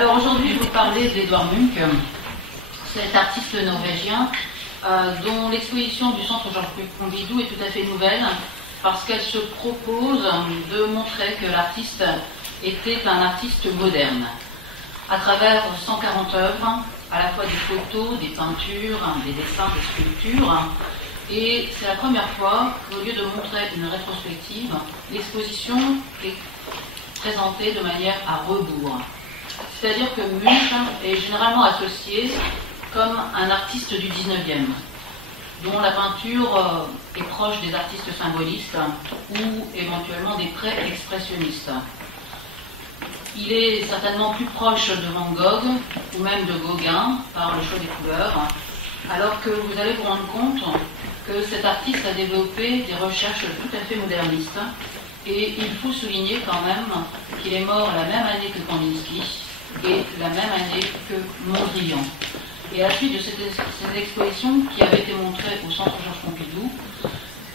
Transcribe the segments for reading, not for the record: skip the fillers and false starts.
Alors aujourd'hui, je vais vous parler d'Edvard Munch, cet artiste norvégien dont l'exposition du Centre Georges Pompidou est tout à fait nouvelle parce qu'elle se propose de montrer que l'artiste était un artiste moderne à travers 140 œuvres, à la fois des photos, des peintures, des dessins, des sculptures. Et c'est la première fois qu'au lieu de montrer une rétrospective, l'exposition est présentée de manière à rebours. C'est-à-dire que Munch est généralement associé comme un artiste du 19e, dont la peinture est proche des artistes symbolistes ou éventuellement des pré-expressionnistes. Il est certainement plus proche de Van Gogh ou même de Gauguin par le choix des couleurs, alors que vous allez vous rendre compte que cet artiste a développé des recherches tout à fait modernistes. Et il faut souligner quand même qu'il est mort la même année que Kandinsky et la même année que Mondrian. Et à la suite de cette exposition qui avait été montrée au Centre Georges Pompidou,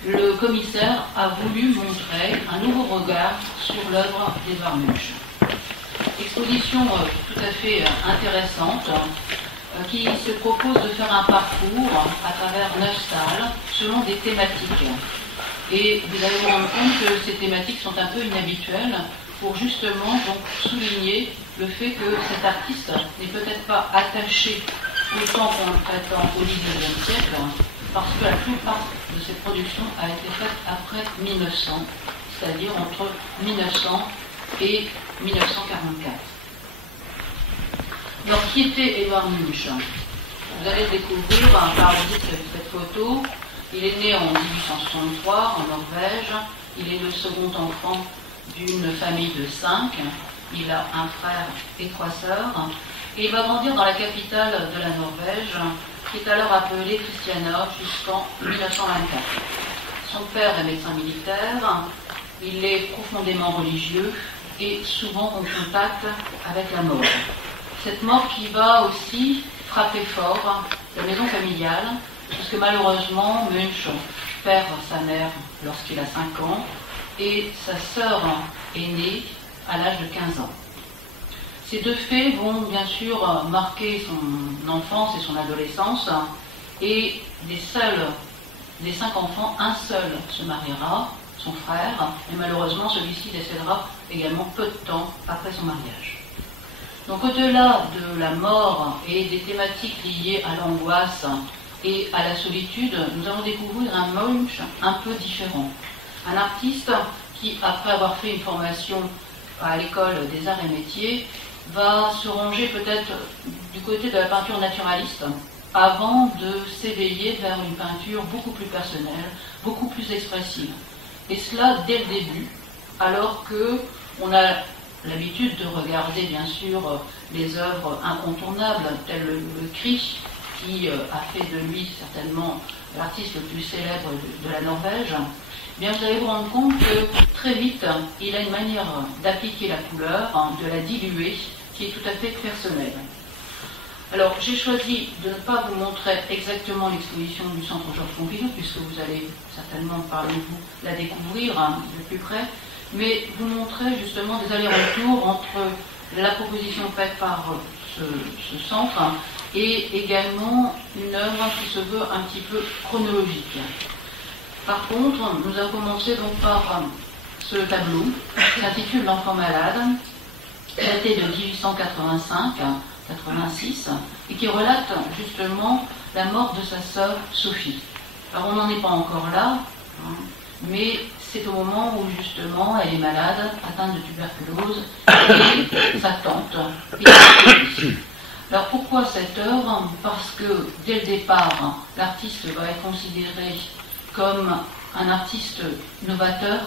le commissaire a voulu montrer un nouveau regard sur l'œuvre d'Edvard Munch. Exposition tout à fait intéressante qui se propose de faire un parcours à travers 9 salles selon des thématiques. Et vous allez vous rendre compte que ces thématiques sont un peu inhabituelles pour justement donc souligner le fait que cet artiste n'est peut-être pas attaché autant qu'on le prétend au XIXe siècle, parce que la plupart de ses productions a été faite après 1900, c'est-à-dire entre 1900 et 1944. Alors, qui était Edvard Munch? Vous allez découvrir par le biais de cette photo. Il est né en 1863 en Norvège. Il est le second enfant d'une famille de 5. Il a un frère et 3 sœurs. Et il va grandir dans la capitale de la Norvège, qui est alors appelée Christiania, jusqu'en 1924. Son père est médecin militaire. Il est profondément religieux et souvent en contact avec la mort. Cette mort qui va aussi frapper fort la maison familiale, puisque malheureusement, Munch perd sa mère lorsqu'il a 5 ans et sa sœur aînée à l'âge de 15 ans. Ces deux faits vont bien sûr marquer son enfance et son adolescence, et des 5 enfants, un seul se mariera, son frère, et malheureusement celui-ci décédera également peu de temps après son mariage. Donc au-delà de la mort et des thématiques liées à l'angoisse et à la solitude, nous allons découvrir un Munch un peu différent. Un artiste qui, après avoir fait une formation à l'école des arts et métiers, va se ranger peut-être du côté de la peinture naturaliste avant de s'éveiller vers une peinture beaucoup plus personnelle, beaucoup plus expressive. Et cela dès le début, alors qu'on a l'habitude de regarder bien sûr les œuvres incontournables telles le Cri, qui a fait de lui certainement l'artiste le plus célèbre de la Norvège. Eh bien, vous allez vous rendre compte que très vite, il a une manière d'appliquer la couleur, de la diluer, qui est tout à fait personnelle. Alors, j'ai choisi de ne pas vous montrer exactement l'exposition du Centre Georges Pompidou, puisque vous allez certainement parmi vous la découvrir de plus près, mais vous montrer justement des allers-retours entre la proposition faite par ce centre et également une œuvre qui se veut un petit peu chronologique. Par contre, nous avons commencé donc par ce tableau qui s'intitule L'enfant malade, daté de 1885-86, et qui relate justement la mort de sa sœur Sophie. Alors on n'en est pas encore là, mais c'est au moment où justement elle est malade, atteinte de tuberculose, et sa tante est. Alors pourquoi cette œuvre? Parce que dès le départ, l'artiste va être considéré comme un artiste novateur,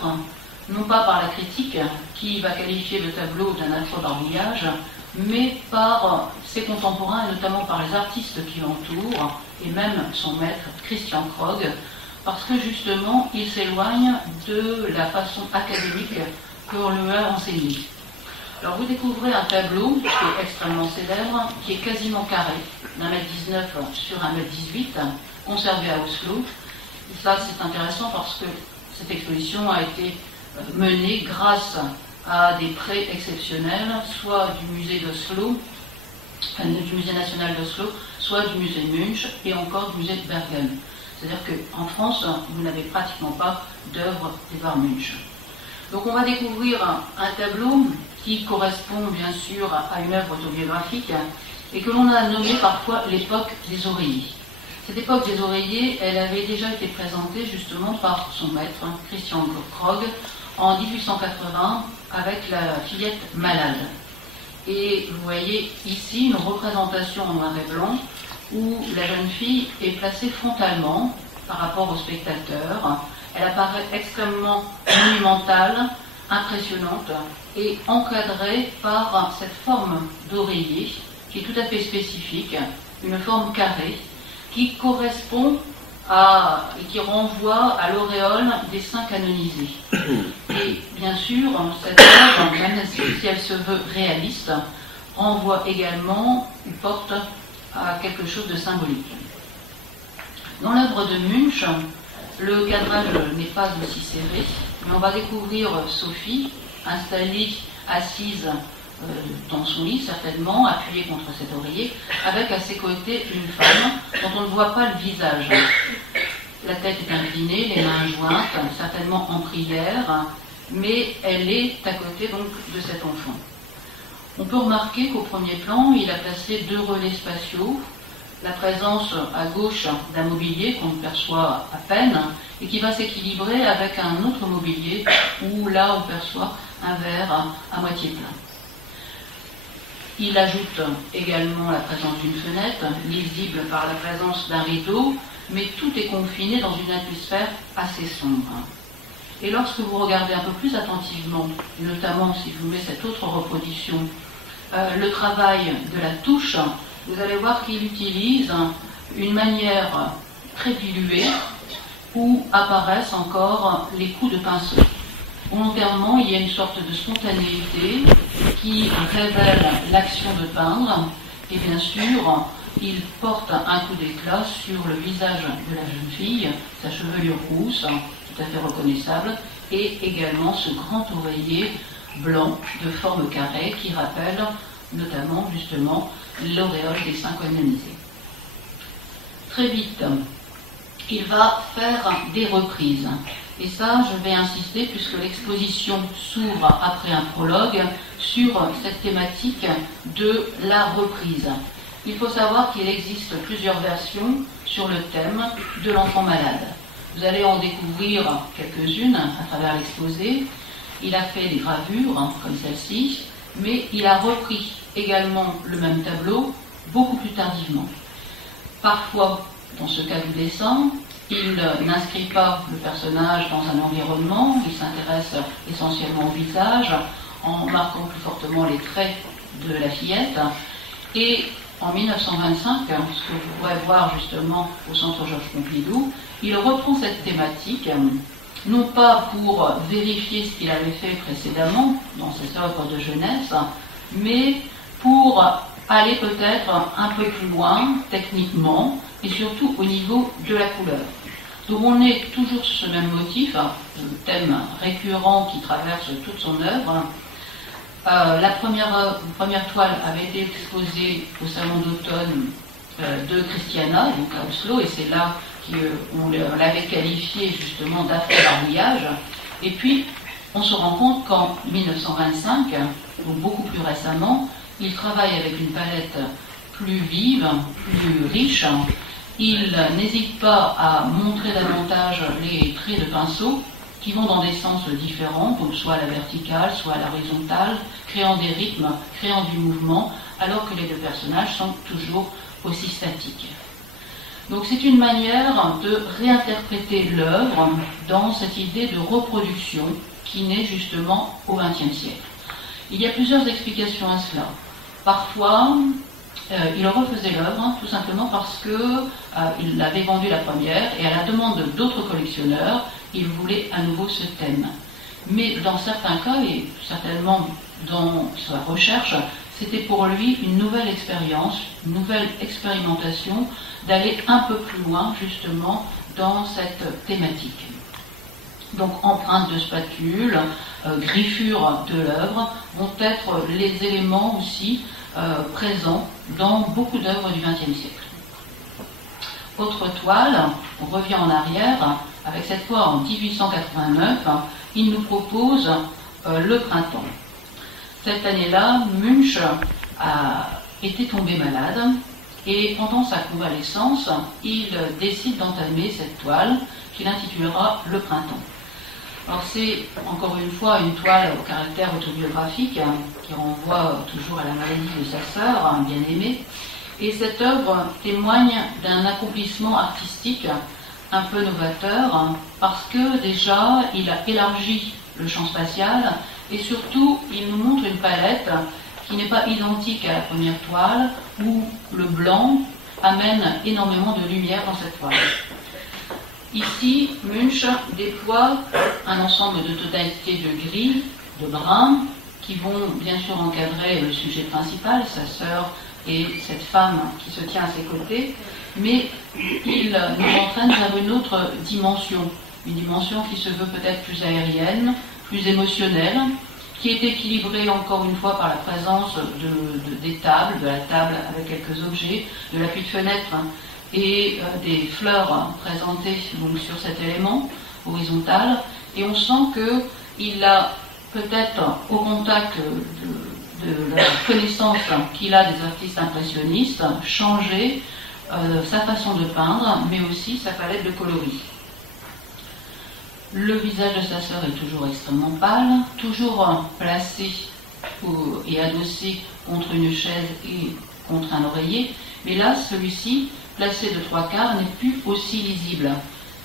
non pas par la critique, qui va qualifier le tableau d'un affreux barbouillage, mais par ses contemporains, et notamment par les artistes qui l'entourent, et même son maître, Christian Krogh, parce que justement, il s'éloigne de la façon académique que l'on lui a enseignée. Alors vous découvrez un tableau qui est extrêmement célèbre, qui est quasiment carré, d'1,19 m sur 1,18 m, conservé à Oslo. Et ça c'est intéressant parce que cette exposition a été menée grâce à des prêts exceptionnels, soit du musée d'Oslo, du musée national d'Oslo, soit du musée de Munch et encore du musée de Bergen. C'est-à-dire qu'en France, vous n'avez pratiquement pas d'œuvres d'Edvard Munch. Donc on va découvrir un tableau qui correspond bien sûr à une œuvre autobiographique et que l'on a nommé parfois l'époque des oreillers. Cette époque des oreillers, elle avait déjà été présentée justement par son maître, Christian Krogh, en 1880 avec la fillette malade. Et vous voyez ici une représentation en noir et blanc où la jeune fille est placée frontalement par rapport au spectateur. Elle apparaît extrêmement monumentale, impressionnante et encadrée par cette forme d'oreiller qui est tout à fait spécifique, une forme carrée qui correspond et qui renvoie à l'auréole des saints canonisés. Et bien sûr, cette œuvre, même si elle se veut réaliste, renvoie également ou porte à quelque chose de symbolique. Dans l'œuvre de Munch, le cadrage n'est pas aussi serré, mais on va découvrir Sophie installée, assise dans son lit, certainement, appuyée contre cet oreiller, avec à ses côtés une femme dont on ne voit pas le visage. La tête est inclinée, les mains jointes, certainement en prière, mais elle est à côté donc de cet enfant. On peut remarquer qu'au premier plan, il a placé deux relais spatiaux, la présence à gauche d'un mobilier qu'on perçoit à peine et qui va s'équilibrer avec un autre mobilier où là on perçoit un verre à moitié plein. Il ajoute également la présence d'une fenêtre, lisible par la présence d'un rideau, mais tout est confiné dans une atmosphère assez sombre. Et lorsque vous regardez un peu plus attentivement, notamment si je vous mets cette autre reproduction, le travail de la touche, vous allez voir qu'il utilise une manière très diluée où apparaissent encore les coups de pinceau. Volontairement, il y a une sorte de spontanéité qui révèle l'action de peindre et bien sûr, il porte un coup d'éclat sur le visage de la jeune fille, sa chevelure rousse, tout à fait reconnaissable, et également ce grand oreiller blanc de forme carrée qui rappelle notamment justement l'auréole des saints canonisés. Très vite, il va faire des reprises. Et ça, je vais insister puisque l'exposition s'ouvre après un prologue sur cette thématique de la reprise. Il faut savoir qu'il existe plusieurs versions sur le thème de l'enfant malade. Vous allez en découvrir quelques-unes à travers l'exposé. Il a fait des gravures comme celle-ci, mais il a repris également le même tableau beaucoup plus tardivement. Parfois, dans ce cas du dessin, il n'inscrit pas le personnage dans un environnement, il s'intéresse essentiellement au visage, en marquant plus fortement les traits de la fillette. Et en 1925, ce que vous pourrez voir justement au Centre Georges Pompidou, il reprend cette thématique, non pas pour vérifier ce qu'il avait fait précédemment dans ses œuvres de jeunesse, mais pour aller peut-être un peu plus loin techniquement et surtout au niveau de la couleur. Donc on est toujours sur ce même motif, le thème récurrent qui traverse toute son œuvre. La première toile avait été exposée au salon d'automne de Christiana, donc à Oslo, et c'est là qu'on l'avait qualifié justement d'affro-barbouillage. Et puis on se rend compte qu'en 1925, donc beaucoup plus récemment, il travaille avec une palette plus vive, plus riche. Il n'hésite pas à montrer davantage les traits de pinceau qui vont dans des sens différents, donc soit à la verticale, soit à l'horizontale, créant des rythmes, créant du mouvement, alors que les deux personnages sont toujours aussi statiques. Donc c'est une manière de réinterpréter l'œuvre dans cette idée de reproduction qui naît justement au XXe siècle. Il y a plusieurs explications à cela. Parfois, il refaisait l'œuvre tout simplement parce qu'il avait vendu la première et à la demande d'autres collectionneurs, il voulait à nouveau ce thème. Mais dans certains cas, et certainement dans sa recherche, c'était pour lui une nouvelle expérience, une nouvelle expérimentation, d'aller un peu plus loin justement dans cette thématique. Donc empreintes de spatule, griffures de l'œuvre vont être les éléments aussi présents dans beaucoup d'œuvres du XXe siècle. Autre toile, on revient en arrière, avec cette fois en 1889, il nous propose le printemps. Cette année-là, Munch a été tombé malade et pendant sa convalescence, il décide d'entamer cette toile qu'il intitulera Le printemps. Alors c'est encore une fois une toile au caractère autobiographique qui renvoie toujours à la maladie de sa sœur, bien-aimée. Et cette œuvre témoigne d'un accomplissement artistique un peu novateur parce que déjà il a élargi le champ spatial et surtout il nous montre une palette qui n'est pas identique à la première toile où le blanc amène énormément de lumière dans cette toile. Ici, Munch déploie un ensemble de tonalités de gris, de brun, qui vont bien sûr encadrer le sujet principal, sa sœur et cette femme qui se tient à ses côtés, mais il nous entraîne vers une autre dimension, une dimension qui se veut peut-être plus aérienne, plus émotionnelle, qui est équilibrée encore une fois par la présence des tables, de la table avec quelques objets, de l'appui de fenêtre et des fleurs présentées donc, sur cet élément horizontal. Et on sent qu'il a peut-être au contact de la connaissance qu'il a des artistes impressionnistes changé sa façon de peindre, mais aussi sa palette de coloris. Le visage de sa sœur est toujours extrêmement pâle, toujours placé et adossé contre une chaise et contre un oreiller, mais là, celui-ci, placé de 3/4, n'est plus aussi lisible.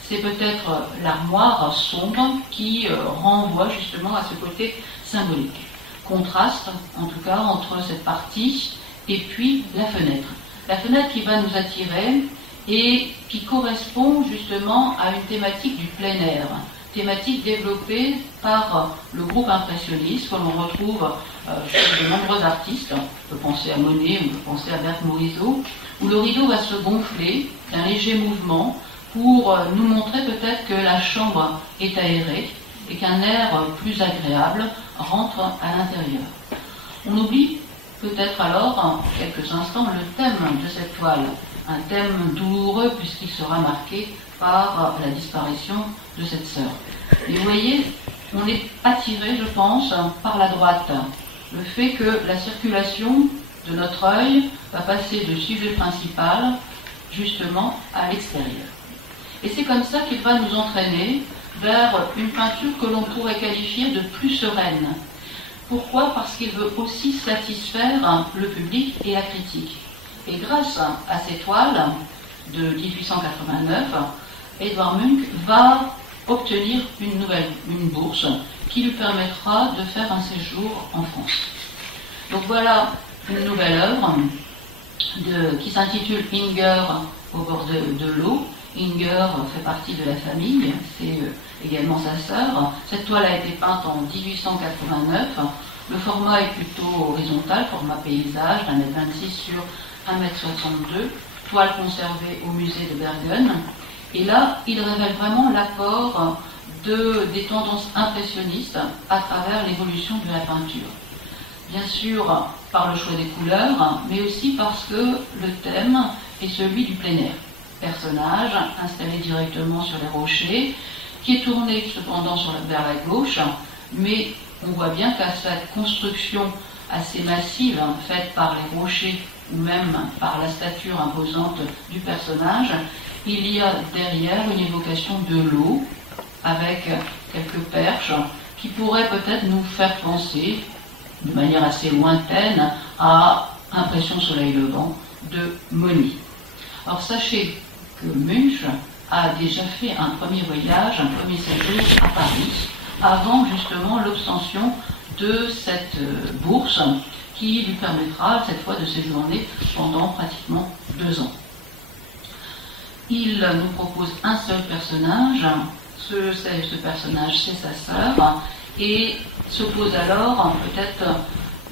C'est peut-être l'armoire sombre qui renvoie justement à ce côté symbolique. Contraste, en tout cas, entre cette partie et puis la fenêtre. La fenêtre qui va nous attirer et qui correspond justement à une thématique du plein air, thématique développée par le groupe impressionniste que l'on retrouve chez de nombreux artistes. On peut penser à Monet, on peut penser à Berthe Morisot, où le rideau va se gonfler d'un léger mouvement pour nous montrer peut-être que la chambre est aérée et qu'un air plus agréable rentre à l'intérieur. On oublie peut-être alors, en quelques instants, le thème de cette toile, un thème douloureux puisqu'il sera marqué par la disparition de cette sœur. Et vous voyez, on est attiré, je pense, par la droite. Le fait que la circulation de notre œil va passer du sujet principal justement à l'extérieur. Et c'est comme ça qu'il va nous entraîner vers une peinture que l'on pourrait qualifier de plus sereine. Pourquoi ? Parce qu'il veut aussi satisfaire le public et la critique. Et grâce à ces toiles de 1889, Edvard Munch va obtenir une bourse qui lui permettra de faire un séjour en France. Donc voilà une nouvelle œuvre qui s'intitule Inger au bord de l'eau. Inger fait partie de la famille, c'est également sa sœur. Cette toile a été peinte en 1889. Le format est plutôt horizontal, format paysage, 1,26 m sur 1,62 m, toile conservée au musée de Bergen. Et là, il révèle vraiment l'apport des tendances impressionnistes à travers l'évolution de la peinture. Bien sûr, par le choix des couleurs, mais aussi parce que le thème est celui du plein air. Personnage installé directement sur les rochers, qui est tourné cependant vers la gauche, mais on voit bien qu'à cette construction assez massive, faite par les rochers ou même par la stature imposante du personnage, il y a derrière une évocation de l'eau, avec quelques perches, qui pourraient peut-être nous faire penser, de manière assez lointaine, à Impression soleil levant de Monet. Alors sachez que Munch a déjà fait un premier voyage, un premier séjour à Paris, avant justement l'obtention de cette bourse qui lui permettra cette fois de séjourner pendant pratiquement 2 ans. Il nous propose un seul personnage, ce personnage c'est sa sœur, et se pose alors peut-être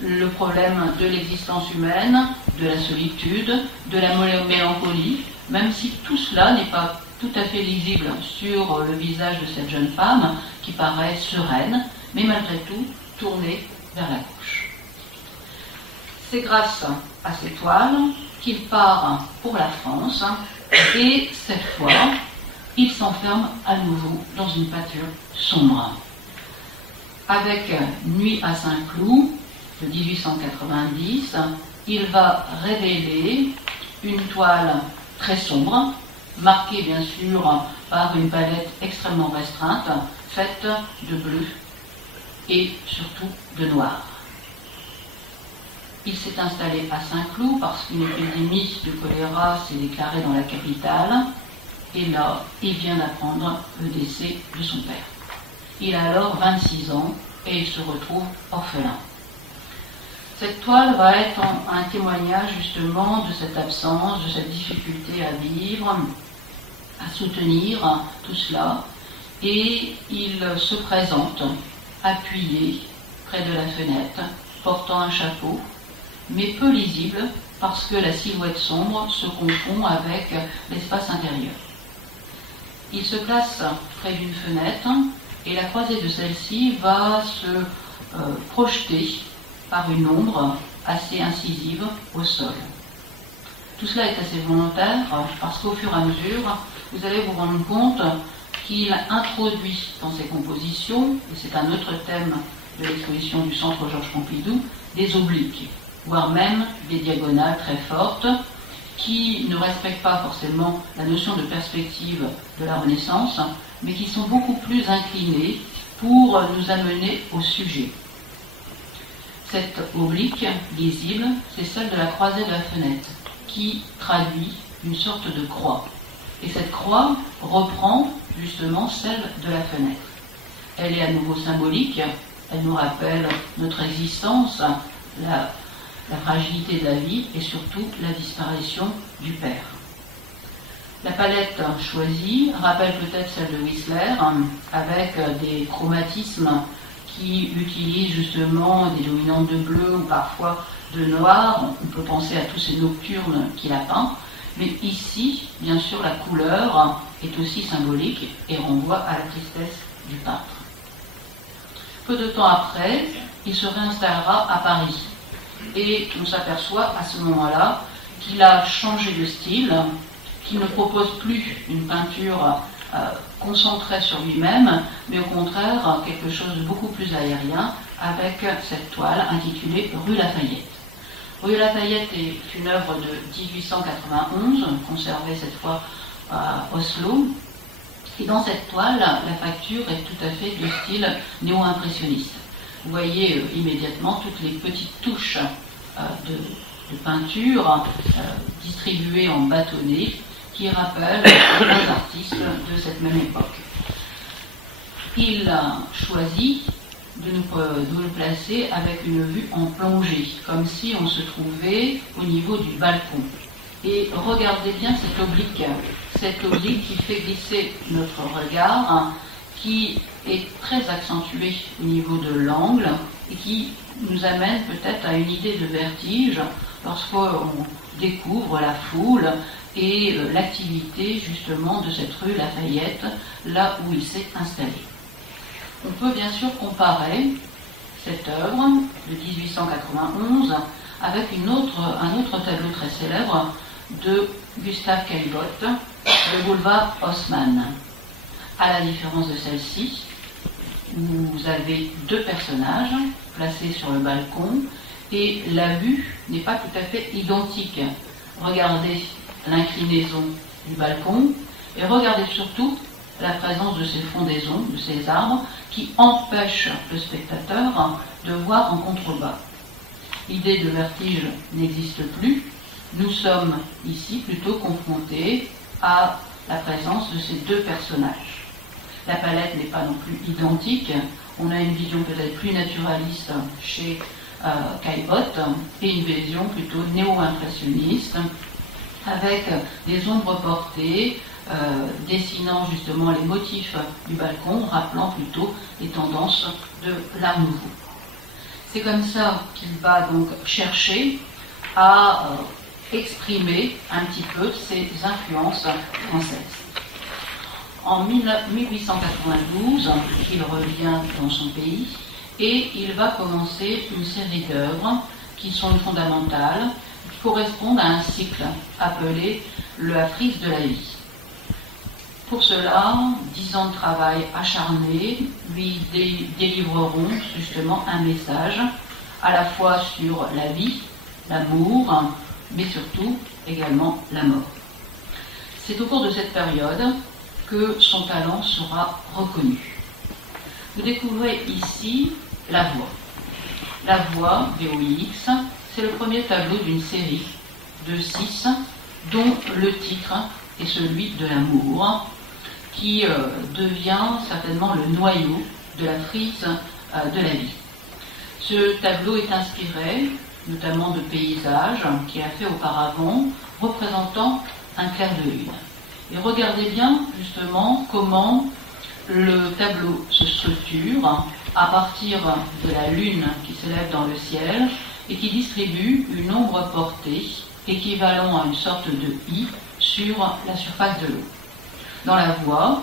le problème de l'existence humaine, de la solitude, de la mélancolie, même si tout cela n'est pas tout à fait lisible sur le visage de cette jeune femme qui paraît sereine, mais malgré tout tournée vers la gauche. C'est grâce à ces toiles qu'il part pour la France et cette fois, il s'enferme à nouveau dans une pâture sombre. Avec Nuit à Saint-Cloud de 1890, il va révéler une toile très sombre, marquée bien sûr par une palette extrêmement restreinte, faite de bleu et surtout de noir. Il s'est installé à Saint-Cloud parce qu'une épidémie de choléra s'est déclarée dans la capitale, et là, il vient d'apprendre le décès de son père. Il a alors 26 ans et il se retrouve orphelin. Cette toile va être un témoignage justement de cette absence, de cette difficulté à vivre, à soutenir tout cela, et il se présente appuyé près de la fenêtre, portant un chapeau, mais peu lisible parce que la silhouette sombre se confond avec l'espace intérieur. Il se place près d'une fenêtre et la croisée de celle-ci va se projeter par une ombre assez incisive au sol. Tout cela est assez volontaire parce qu'au fur et à mesure, vous allez vous rendre compte qu'il introduit dans ses compositions, et c'est un autre thème de l'exposition du Centre Georges Pompidou, des obliques, voire même des diagonales très fortes, qui ne respectent pas forcément la notion de perspective de la Renaissance, mais qui sont beaucoup plus inclinées pour nous amener au sujet. Cette oblique lisible, c'est celle de la croisée de la fenêtre, qui traduit une sorte de croix. Et cette croix reprend justement celle de la fenêtre. Elle est à nouveau symbolique, elle nous rappelle notre existence, la fragilité de la vie et surtout la disparition du père. La palette choisie rappelle peut-être celle de Whistler, avec des chromatismes qui utilisent justement des dominantes de bleu ou parfois de noir. On peut penser à tous ces nocturnes qu'il a peints, mais ici, bien sûr, la couleur est aussi symbolique et renvoie à la tristesse du peintre. Peu de temps après, il se réinstallera à Paris. Et on s'aperçoit à ce moment-là qu'il a changé de style, qu'il ne propose plus une peinture concentrée sur lui-même, mais au contraire quelque chose de beaucoup plus aérien avec cette toile intitulée Rue Lafayette. Rue Lafayette est une œuvre de 1891, conservée cette fois à Oslo. Et dans cette toile, la facture est tout à fait de style néo-impressionniste. Vous voyez immédiatement toutes les petites touches de peinture distribuées en bâtonnets qui rappellent les artistes de cette même époque. Il a choisi de nous placer avec une vue en plongée, comme si on se trouvait au niveau du balcon. Et regardez bien cette oblique qui fait glisser notre regard, qui est très accentuée au niveau de l'angle et qui nous amène peut-être à une idée de vertige lorsqu'on découvre la foule et l'activité justement de cette rue Lafayette, là où il s'est installé. On peut bien sûr comparer cette œuvre de 1891 avec un autre tableau très célèbre de Gustave Caillebotte, le boulevard Haussmann. À la différence de celle-ci, vous avez deux personnages placés sur le balcon et la vue n'est pas tout à fait identique. Regardez l'inclinaison du balcon et regardez surtout la présence de ces fondaisons, de ces arbres qui empêchent le spectateur de voir en contrebas. L'idée de vertige n'existe plus. Nous sommes ici plutôt confrontés à la présence de ces deux personnages. La palette n'est pas non plus identique. On a une vision peut-être plus naturaliste chez Caillebotte et une vision plutôt néo-impressionniste avec des ombres portées dessinant justement les motifs du balcon, rappelant plutôt les tendances de l'Art Nouveau. C'est comme ça qu'il va donc chercher à exprimer un petit peu ses influences françaises. en 1892 qu'il revient dans son pays et il va commencer une série d'œuvres qui sont fondamentales, qui correspondent à un cycle appelé la frise de la vie. Pour cela, 10 ans de travail acharné lui délivreront justement un message à la fois sur la vie, l'amour, mais surtout également la mort. C'est au cours de cette période que son talent sera reconnu. Vous découvrez ici La Voix. La Voix, VOIX, c'est le premier tableau d'une série de 6, dont le titre est celui de l'amour, qui devient certainement le noyau de la frise de la vie. Ce tableau est inspiré notamment de paysages qu'il a fait auparavant, représentant un clair de lune. Et regardez bien justement comment le tableau se structure à partir de la lune qui s'élève dans le ciel et qui distribue une ombre portée équivalent à une sorte de I sur la surface de l'eau. Dans La Voix,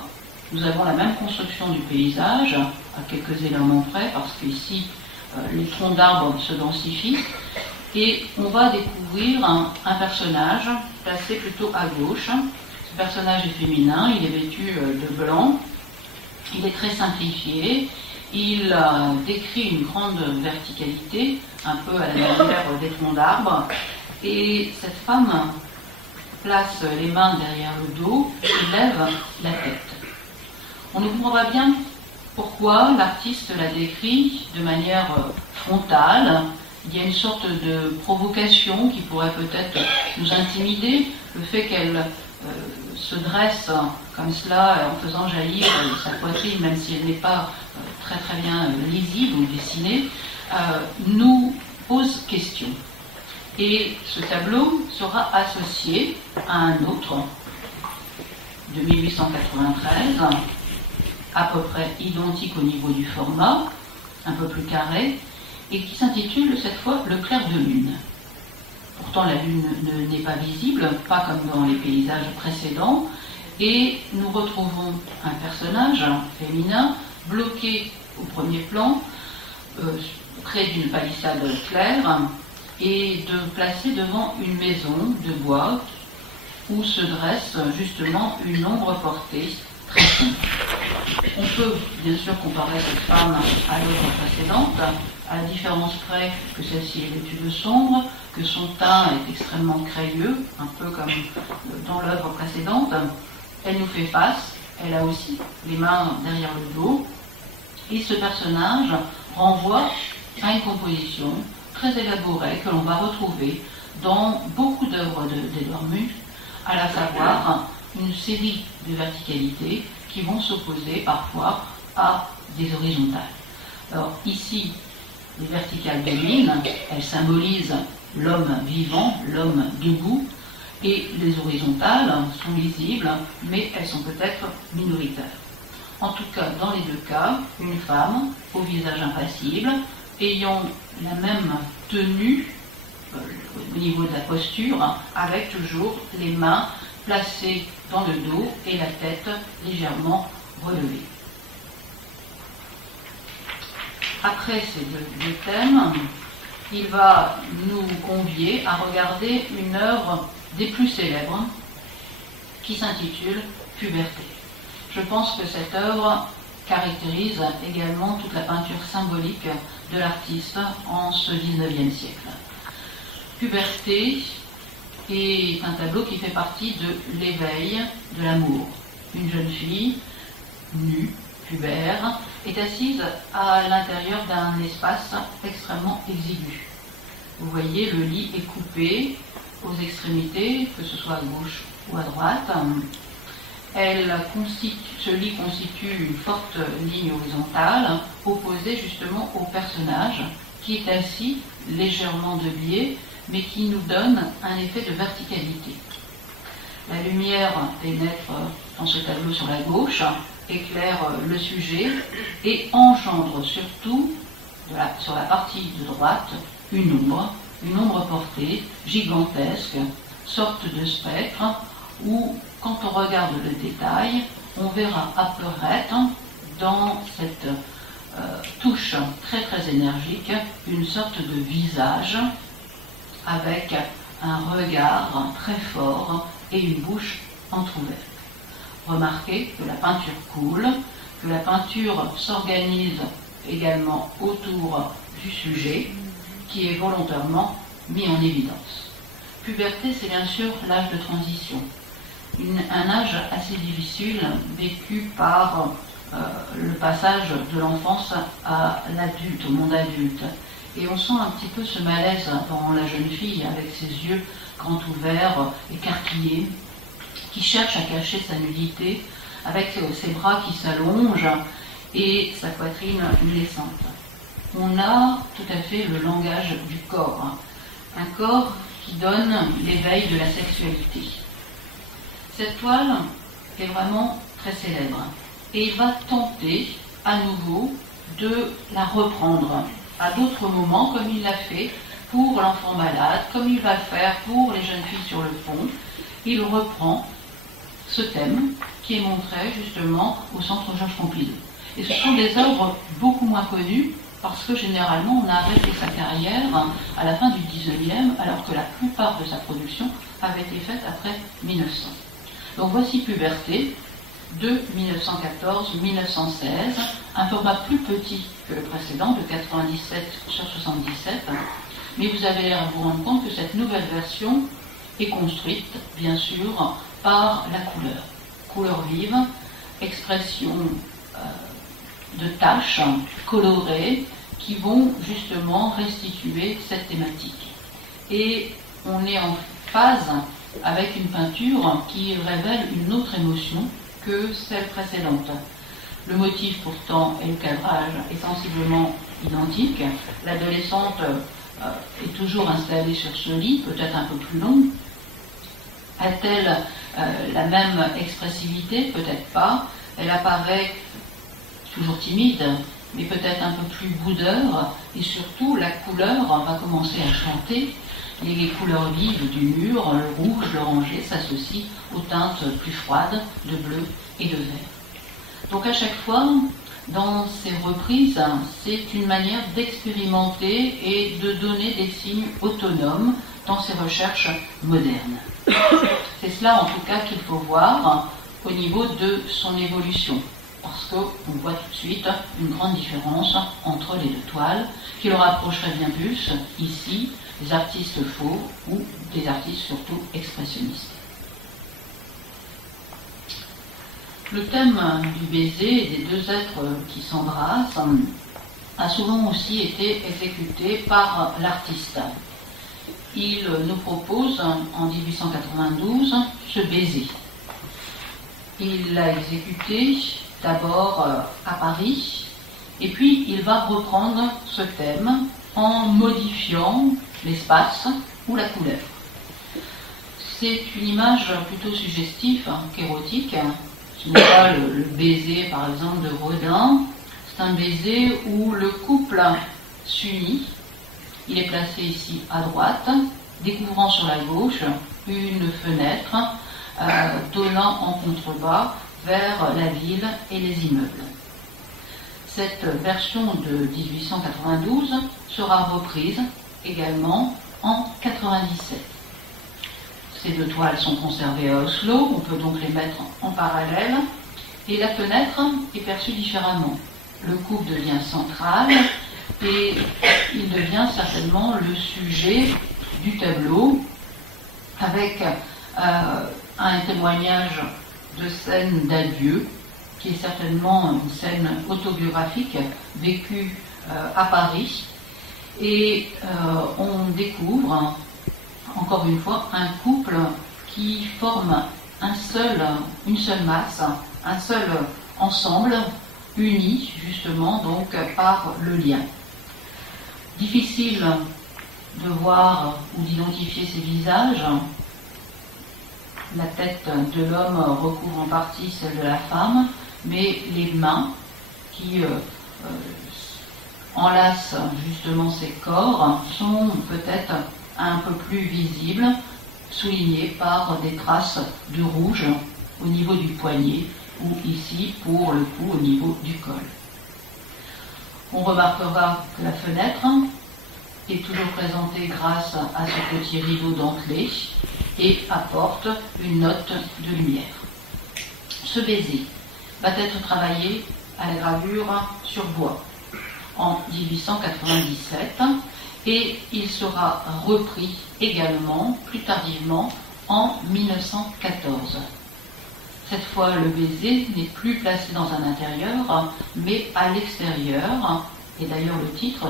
nous avons la même construction du paysage, à quelques éléments près, parce qu'ici, les troncs d'arbres se densifient, et on va découvrir un personnage placé plutôt à gauche. Ce personnage est féminin, il est vêtu de blanc, il est très simplifié, il décrit une grande verticalité, un peu à la manière des troncs d'arbres, et cette femme place les mains derrière le dos et lève la tête. On ne comprend pas bien pourquoi l'artiste la décrit de manière frontale. Il y a une sorte de provocation qui pourrait peut-être nous intimider, le fait qu'elle se dresse comme cela en faisant jaillir sa poitrine, même si elle n'est pas très très bien lisible ou dessinée, nous pose question. Et ce tableau sera associé à un autre de 1893, à peu près identique au niveau du format, un peu plus carré, et qui s'intitule cette fois Le clair de lune. Pourtant la lune n'est pas visible, pas comme dans les paysages précédents, et nous retrouvons un personnage féminin bloqué au premier plan, près d'une palissade claire, et placé devant une maison de bois où se dresse justement une ombre portée très sombre. On peut bien sûr comparer cette femme à l'œuvre précédente, à la différence près que celle-ci est vêtue de sombre, que son teint est extrêmement crayeux, un peu comme dans l'œuvre précédente. Elle nous fait face, elle a aussi les mains derrière le dos, et ce personnage renvoie à une composition très élaborée que l'on va retrouver dans beaucoup d'œuvres d'Édouard Munch, à la savoir une série de verticalités qui vont s'opposer parfois à des horizontales. Alors ici, les verticales dominent, elles symbolisent l'homme vivant, l'homme debout, et les horizontales sont lisibles, mais elles sont peut-être minoritaires. En tout cas, dans les deux cas, une femme au visage impassible, ayant la même tenue au niveau de la posture, avec toujours les mains placées dans le dos et la tête légèrement relevée. Après ces deux thèmes, il va nous convier à regarder une œuvre des plus célèbres qui s'intitule Puberté. Je pense que cette œuvre caractérise également toute la peinture symbolique de l'artiste en ce XIXe siècle. Puberté est un tableau qui fait partie de l'éveil de l'amour. Une jeune fille, nue, pubère, est assise à l'intérieur d'un espace extrêmement exigu. Vous voyez, le lit est coupé aux extrémités, que ce soit à gauche ou à droite. Ce lit constitue une forte ligne horizontale, opposée justement au personnage, qui est assis légèrement de biais, mais qui nous donne un effet de verticalité. La lumière pénètre dans ce tableau sur la gauche, éclaire le sujet et engendre surtout sur la partie de droite une ombre portée, gigantesque, sorte de spectre, où quand on regarde le détail, on verra apparaître dans cette touche très très énergique une sorte de visage avec un regard très fort et une bouche entrouverte. Remarquez que la peinture coule, que la peinture s'organise également autour du sujet qui est volontairement mis en évidence. Puberté, c'est bien sûr l'âge de transition, un âge assez difficile vécu par le passage de l'enfance à l'adulte, au monde adulte. Et on sent un petit peu ce malaise dans la jeune fille avec ses yeux grands ouverts, écarquillés, qui cherche à cacher sa nudité, avec ses bras qui s'allongent et sa poitrine naissante. On a tout à fait le langage du corps, un corps qui donne l'éveil de la sexualité. Cette toile est vraiment très célèbre et il va tenter à nouveau de la reprendre à d'autres moments, comme il l'a fait pour l'enfant malade, comme il va le faire pour les jeunes filles sur le pont. Il reprend ce thème qui est montré justement au Centre Georges Pompidou. Et ce sont des œuvres beaucoup moins connues parce que généralement on a arrêté sa carrière à la fin du 19e alors que la plupart de sa production avait été faite après 1900. Donc voici Puberté de 1914-1916, un format plus petit que le précédent de 97 sur 77, mais vous avez l'air de vous rendre compte que cette nouvelle version est construite bien sûr par la couleur. Couleur vive, expression de taches colorées qui vont justement restituer cette thématique. Et on est en phase avec une peinture qui révèle une autre émotion que celle précédente. Le motif pourtant et le cadrage est sensiblement identique. L'adolescente est toujours installée sur ce lit, peut-être un peu plus long. A-t-elle la même expressivité? Peut-être pas. Elle apparaît toujours timide, mais peut-être un peu plus boudeur, et surtout la couleur va commencer à chanter. Les couleurs vives du mur, le rouge, l'orangé, s'associent aux teintes plus froides de bleu et de vert. Donc à chaque fois, dans ces reprises, c'est une manière d'expérimenter et de donner des signes autonomes dans ces recherches modernes. C'est cela en tout cas qu'il faut voir au niveau de son évolution, parce qu'on voit tout de suite une grande différence entre les deux toiles, qui le rapprocherait bien plus ici des artistes faux ou des artistes surtout expressionnistes. Le thème du baiser et des deux êtres qui s'embrassent a souvent aussi été exécuté par l'artiste. Il nous propose en 1892 ce baiser. Il l'a exécuté d'abord à Paris et puis il va reprendre ce thème en modifiant l'espace ou la couleur. C'est une image plutôt suggestive qu'érotique. Ce n'est pas le baiser par exemple de Rodin, c'est un baiser où le couple s'unit. Il est placé ici à droite, découvrant sur la gauche une fenêtre donnant en contrebas vers la ville et les immeubles. Cette version de 1892 sera reprise également en 97. Ces deux toiles sont conservées à Oslo, on peut donc les mettre en parallèle, et la fenêtre est perçue différemment. Le couple devient central et il devient certainement le sujet du tableau avec un témoignage de scène d'adieu qui est certainement une scène autobiographique vécue à Paris et on découvre encore une fois un couple qui forme une seule masse, un seul ensemble uni justement donc par le lien. Difficile de voir ou d'identifier ces visages. La tête de l'homme recouvre en partie celle de la femme, mais les mains qui enlacent justement ces corps sont peut-être un peu plus visibles, soulignées par des traces de rouge au niveau du poignet ou ici pour le coup au niveau du col. On remarquera que la fenêtre est toujours présentée grâce à ce petit rideau dentelé et apporte une note de lumière. Ce baiser va être travaillé à la gravure sur bois en 1897 et il sera repris également plus tardivement en 1914. Cette fois, le baiser n'est plus placé dans un intérieur, mais à l'extérieur. Et d'ailleurs, le titre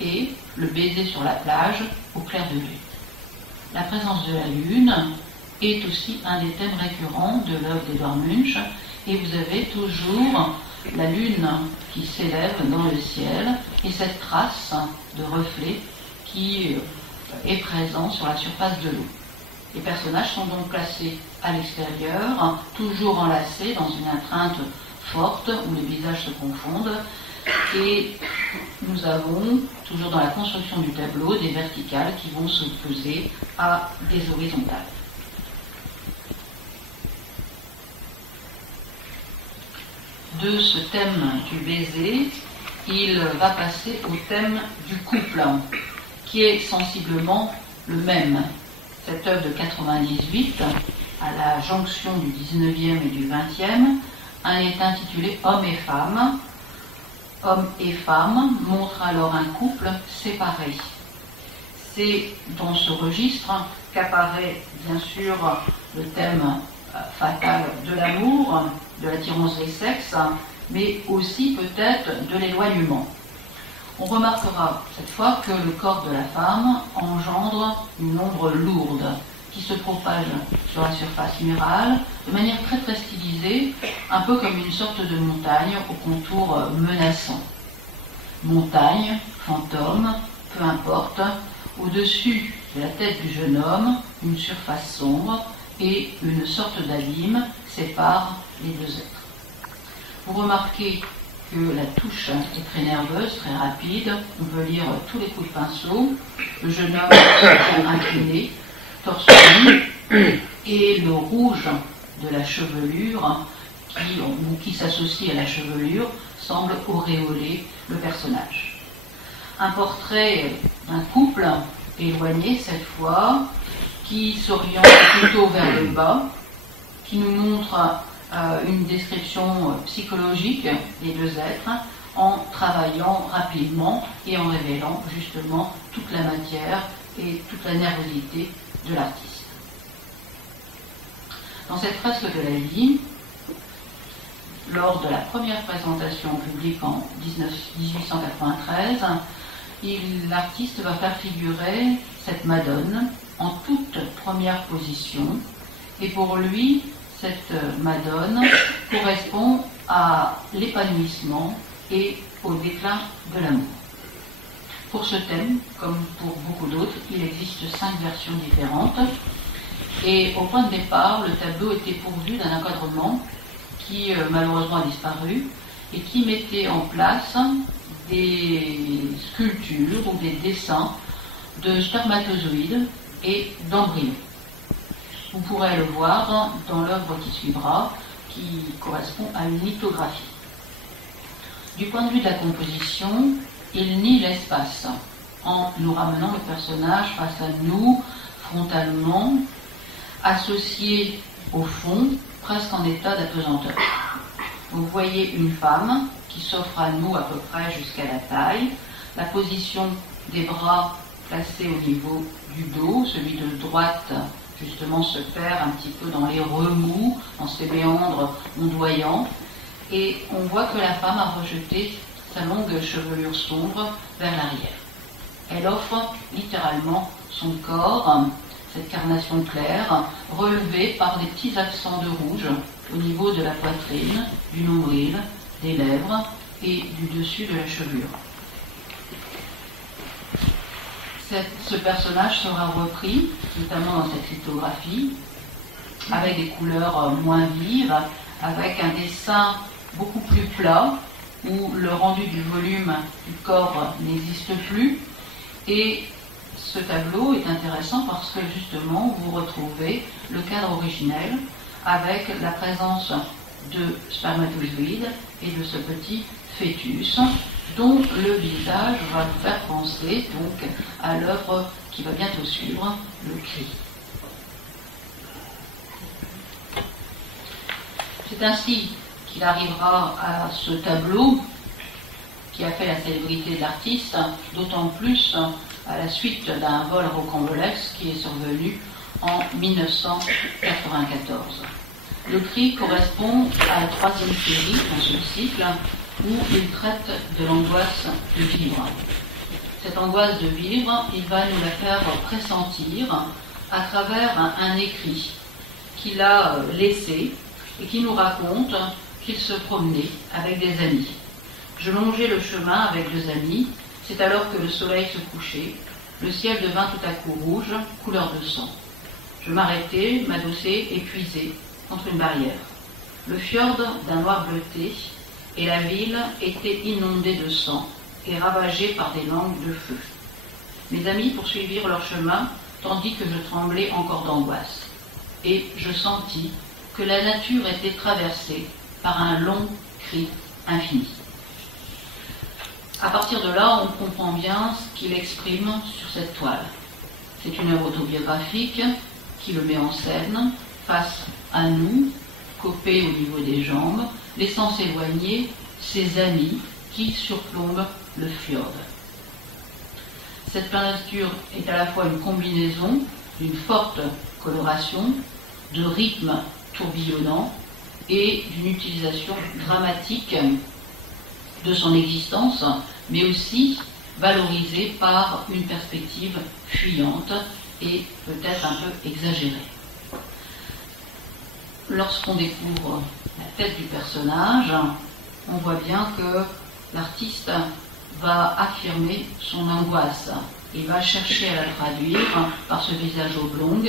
est « Le baiser sur la plage au clair de lune ». La présence de la lune est aussi un des thèmes récurrents de l'œuvre d'Edvard Munch. Et vous avez toujours la lune qui s'élève dans le ciel et cette trace de reflet qui est présente sur la surface de l'eau. Les personnages sont donc placés à l'extérieur, toujours enlacés dans une étreinte forte où les visages se confondent. Et nous avons, toujours dans la construction du tableau, des verticales qui vont s'opposer à des horizontales. De ce thème du baiser, il va passer au thème du couple, qui est sensiblement le même. Cette œuvre de 98, à la jonction du 19e et du 20e, est intitulée « Hommes et femmes ». Hommes et femmes montrent alors un couple séparé. C'est dans ce registre qu'apparaît bien sûr le thème fatal de l'amour, de l'attirance des sexes, mais aussi peut-être de l'éloignement. On remarquera cette fois que le corps de la femme engendre une ombre lourde qui se propage sur la surface murale de manière très très stylisée, un peu comme une sorte de montagne au contour menaçant. Montagne, fantôme, peu importe, au-dessus de la tête du jeune homme, une surface sombre et une sorte d'abîme sépare les deux êtres. Vous remarquez que la touche est très nerveuse, très rapide. On peut lire tous les coups de pinceau. Le jeune homme est incliné, torse nu, et le rouge de la chevelure, qui s'associe à la chevelure, semble auréoler le personnage. Un portrait d'un couple éloigné cette fois, qui s'oriente plutôt vers le bas, qui nous montre une description psychologique des deux êtres en travaillant rapidement et en révélant justement toute la matière et toute la nervosité de l'artiste. Dans cette fresque de la vie, lors de la première présentation publique en 1893, l'artiste va faire figurer cette Madone en toute première position, et pour lui, cette Madone correspond à l'épanouissement et au déclin de l'amour. Pour ce thème, comme pour beaucoup d'autres, il existe 5 versions différentes. Et au point de départ, le tableau était pourvu d'un encadrement qui malheureusement a disparu et qui mettait en place des sculptures ou des dessins de spermatozoïdes et d'embryons. Vous pourrez le voir dans l'œuvre qui suivra, qui correspond à une lithographie. Du point de vue de la composition, il nie l'espace, en nous ramenant le personnage face à nous, frontalement, associé au fond, presque en état d'apesanteur. Vous voyez une femme qui s'offre à nous à peu près jusqu'à la taille, la position des bras placés au niveau du dos, celui de droite justement se perd un petit peu dans les remous, dans ces méandres ondoyants, et on voit que la femme a rejeté sa longue chevelure sombre vers l'arrière. Elle offre littéralement son corps, cette carnation claire, relevée par des petits accents de rouge au niveau de la poitrine, du nombril, des lèvres et du dessus de la chevelure. Ce personnage sera repris, notamment dans cette lithographie, avec des couleurs moins vives, avec un dessin beaucoup plus plat, où le rendu du volume du corps n'existe plus. Et ce tableau est intéressant parce que justement vous retrouvez le cadre originel avec la présence de spermatozoïdes et de ce petit fœtus, dont le visage va vous faire penser donc à l'œuvre qui va bientôt suivre, le cri. C'est ainsi qu'il arrivera à ce tableau qui a fait la célébrité de l'artiste, d'autant plus à la suite d'un vol rocambolesque qui est survenu en 1994. Le cri correspond à la troisième série dans ce cycle où il traite de l'angoisse de vivre. Cette angoisse de vivre, il va nous la faire pressentir à travers un écrit qu'il a laissé et qui nous raconte qu'il se promenait avec des amis. Je longeais le chemin avec 2 amis, c'est alors que le soleil se couchait, le ciel devint tout à coup rouge, couleur de sang. Je m'arrêtai, m'adossai, épuisé, contre une barrière. Le fjord d'un noir bleuté et la ville étaient inondées de sang et ravagées par des langues de feu. Mes amis poursuivirent leur chemin, tandis que je tremblais encore d'angoisse. Et je sentis que la nature était traversée par un long cri infini. À partir de là, on comprend bien ce qu'il exprime sur cette toile. C'est une œuvre autobiographique qui le met en scène face à nous, copé au niveau des jambes, laissant s'éloigner ses amis qui surplombent le fjord. Cette peinture est à la fois une combinaison d'une forte coloration, de rythmes tourbillonnants et d'une utilisation dramatique de son existence, mais aussi valorisée par une perspective fuyante et peut-être un peu exagérée. Lorsqu'on découvre la tête du personnage, on voit bien que l'artiste va affirmer son angoisse. Il va chercher à la traduire par ce visage oblong,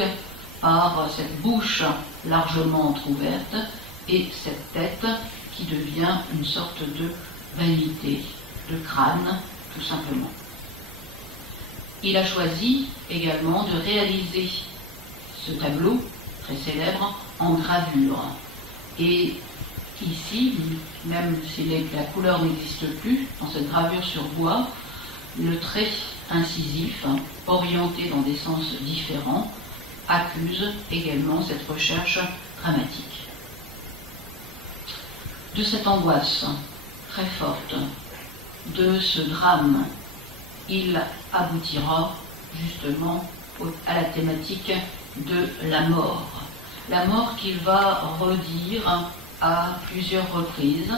par cette bouche largement entrouverte et cette tête qui devient une sorte de vanité, de crâne, tout simplement. Il a choisi également de réaliser ce tableau très célèbre en gravure. Et ici, même si la couleur n'existe plus, dans cette gravure sur bois, le trait incisif, orienté dans des sens différents, accuse également cette recherche dramatique. De cette angoisse très forte, de ce drame, il aboutira justement à la thématique de la mort. La mort qu'il va redire à plusieurs reprises,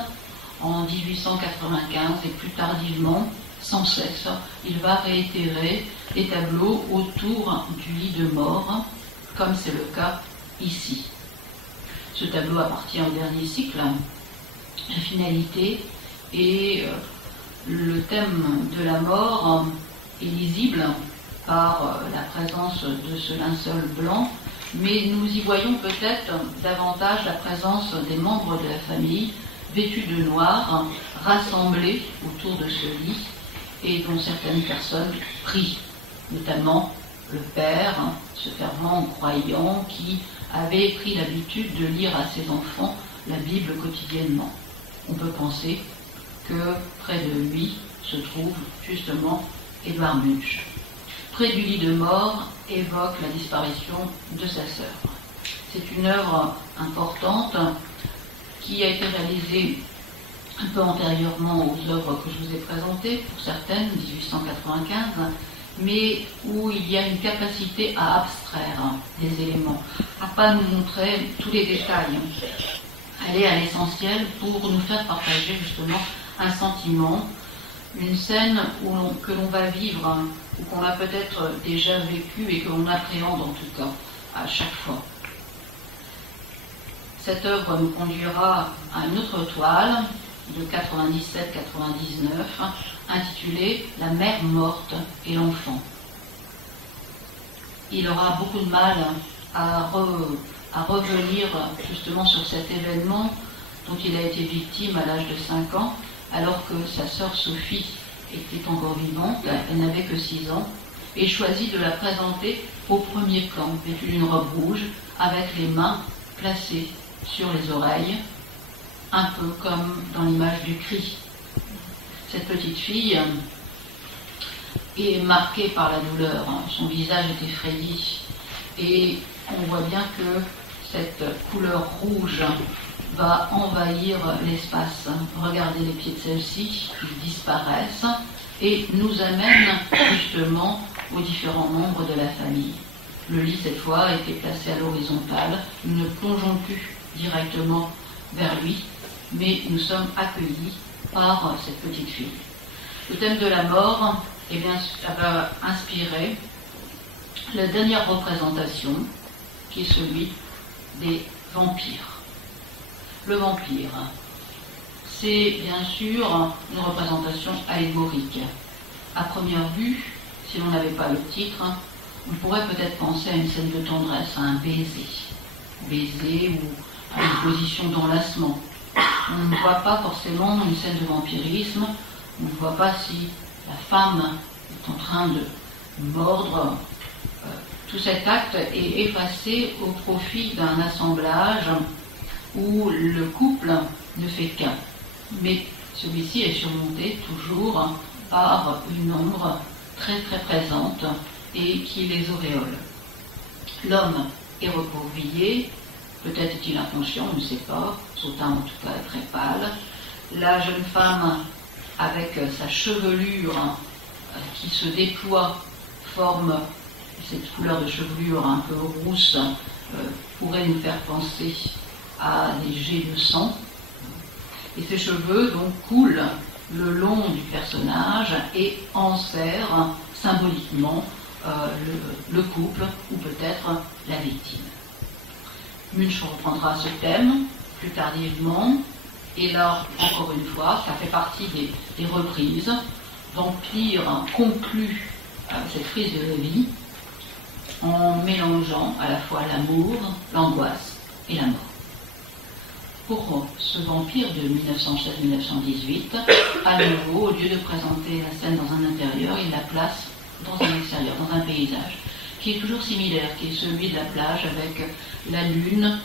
en 1895 et plus tardivement, sans cesse. Il va réitérer les tableaux autour du lit de mort, comme c'est le cas ici. Ce tableau appartient au dernier cycle, la finalité, et le thème de la mort est lisible par la présence de ce linceul blanc, mais nous y voyons peut-être davantage la présence des membres de la famille vêtus de noir, rassemblés autour de ce lit, et dont certaines personnes prient, notamment le père, ce fervent croyant qui avait pris l'habitude de lire à ses enfants la Bible quotidiennement. On peut penser que près de lui se trouve justement Édouard Munch. Près du lit de mort évoque la disparition de sa sœur. C'est une œuvre importante qui a été réalisée un peu antérieurement aux œuvres que je vous ai présentées, pour certaines, 1895, mais où il y a une capacité à abstraire des éléments, à pas nous montrer tous les détails, aller à l'essentiel pour nous faire partager justement un sentiment, une scène que l'on va vivre, ou qu'on a peut-être déjà vécu et que l'on appréhende en tout cas à chaque fois. Cette œuvre nous conduira à une autre toile de 97-99 intitulée « La mère morte et l'enfant ». Il aura beaucoup de mal à revenir justement sur cet événement dont il a été victime à l'âge de 5 ans, alors que sa sœur Sophie était encore vivante, elle n'avait que 6 ans, et choisit de la présenter au premier plan, vêtue d'une robe rouge, avec les mains placées sur les oreilles, un peu comme dans l'image du cri. Cette petite fille est marquée par la douleur, son visage est effrayé, et on voit bien que cette couleur rouge va envahir l'espace. Regardez les pieds de celle-ci, ils disparaissent et nous amènent justement aux différents membres de la famille. Le lit, cette fois, a été placé à l'horizontale. Nous ne plongeons plus directement vers lui, mais nous sommes accueillis par cette petite fille. Le thème de la mort, eh bien, ça va inspirer la dernière représentation, qui est celui des vampires. Le vampire, c'est bien sûr une représentation allégorique. À première vue, si l'on n'avait pas le titre, on pourrait peut-être penser à une scène de tendresse, à un baiser ou à une position d'enlacement. On ne voit pas forcément une scène de vampirisme, on ne voit pas si la femme est en train de mordre. Tout cet acte est effacé au profit d'un assemblage où le couple ne fait qu'un. Mais celui-ci est surmonté toujours par une ombre très très présente et qui les auréole. L'homme est recroquevillé, peut-être est-il inconscient, on ne sait pas, son teint en tout cas est très pâle. La jeune femme, avec sa chevelure qui se déploie, forme cette couleur de chevelure un peu rousse, pourrait nous faire penser à des jets de sang. Et ces cheveux donc coulent le long du personnage et enserrent symboliquement le couple ou peut-être la victime. Munch reprendra ce thème plus tardivement, et là, encore une fois, ça fait partie des reprises. Vampire conclut cette crise de la vie en mélangeant à la fois l'amour, l'angoisse et la mort. Pour ce vampire de 1916-1918, à nouveau, au lieu de présenter la scène dans un intérieur, il la place dans un extérieur, dans un paysage, qui est toujours similaire, qui est celui de la plage avec la lune,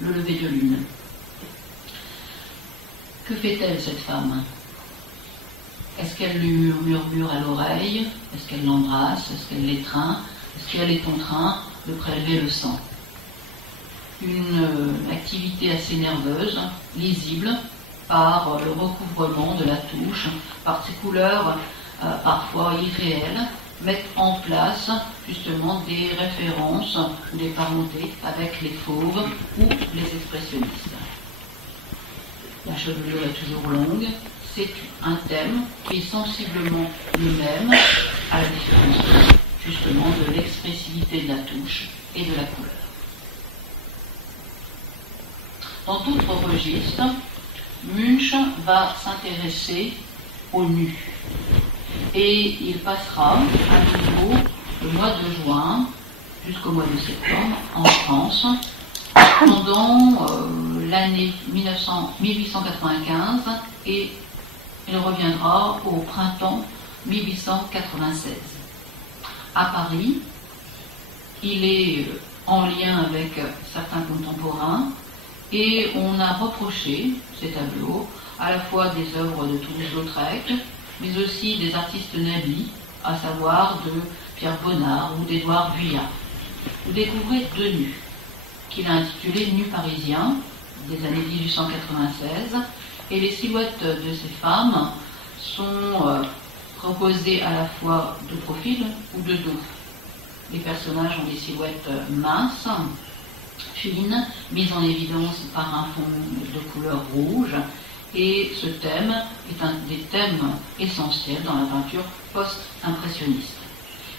le lever de lune. Que fait-elle, cette femme? Est-ce qu'elle lui murmure à l'oreille? Est-ce qu'elle l'embrasse? Est-ce qu'elle l'étreint? Est-ce qu'elle est en train de prélever le sang? Une activité assez nerveuse, lisible, par le recouvrement de la touche, par ses couleurs parfois irréelles, mettent en place justement des références ou des parentés avec les fauves ou les expressionnistes. La chevelure est toujours longue, c'est un thème qui est sensiblement le même, à la différence justement de l'expressivité de la touche et de la couleur. Dans d'autres registres, Munch va s'intéresser au nu. Et il passera à nouveau le mois de juin jusqu'au mois de septembre en France pendant l'année 1895 et il reviendra au printemps 1896. À Paris, il est en lien avec certains contemporains et on a reproché ces tableaux à la fois des œuvres de Toulouse-Lautrec, mais aussi des artistes nabis, à savoir de Pierre Bonnard ou d'Édouard Vuillard. Vous découvrez deux nus, qu'il a intitulés Nus parisiens, des années 1896, et les silhouettes de ces femmes sont proposées à la fois de profil ou de dos. Les personnages ont des silhouettes minces, fines, mises en évidence par un fond de couleur rouge, et ce thème est un des thèmes essentiels dans la peinture post-impressionniste.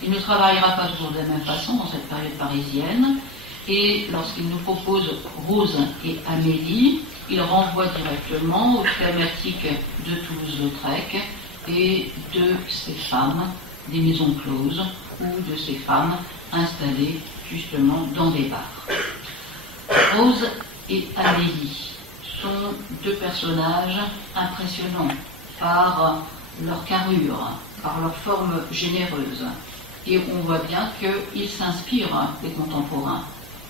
Il ne travaillera pas toujours de la même façon dans cette période parisienne, et lorsqu'il nous propose Rose et Amélie, il renvoie directement aux thématiques de Toulouse-Lautrec et de ces femmes des maisons closes ou de ces femmes installées justement dans des bars. Rose et Amélie sont deux personnages impressionnants par leur carrure, par leur forme généreuse. Et on voit bien qu'il s'inspire des contemporains.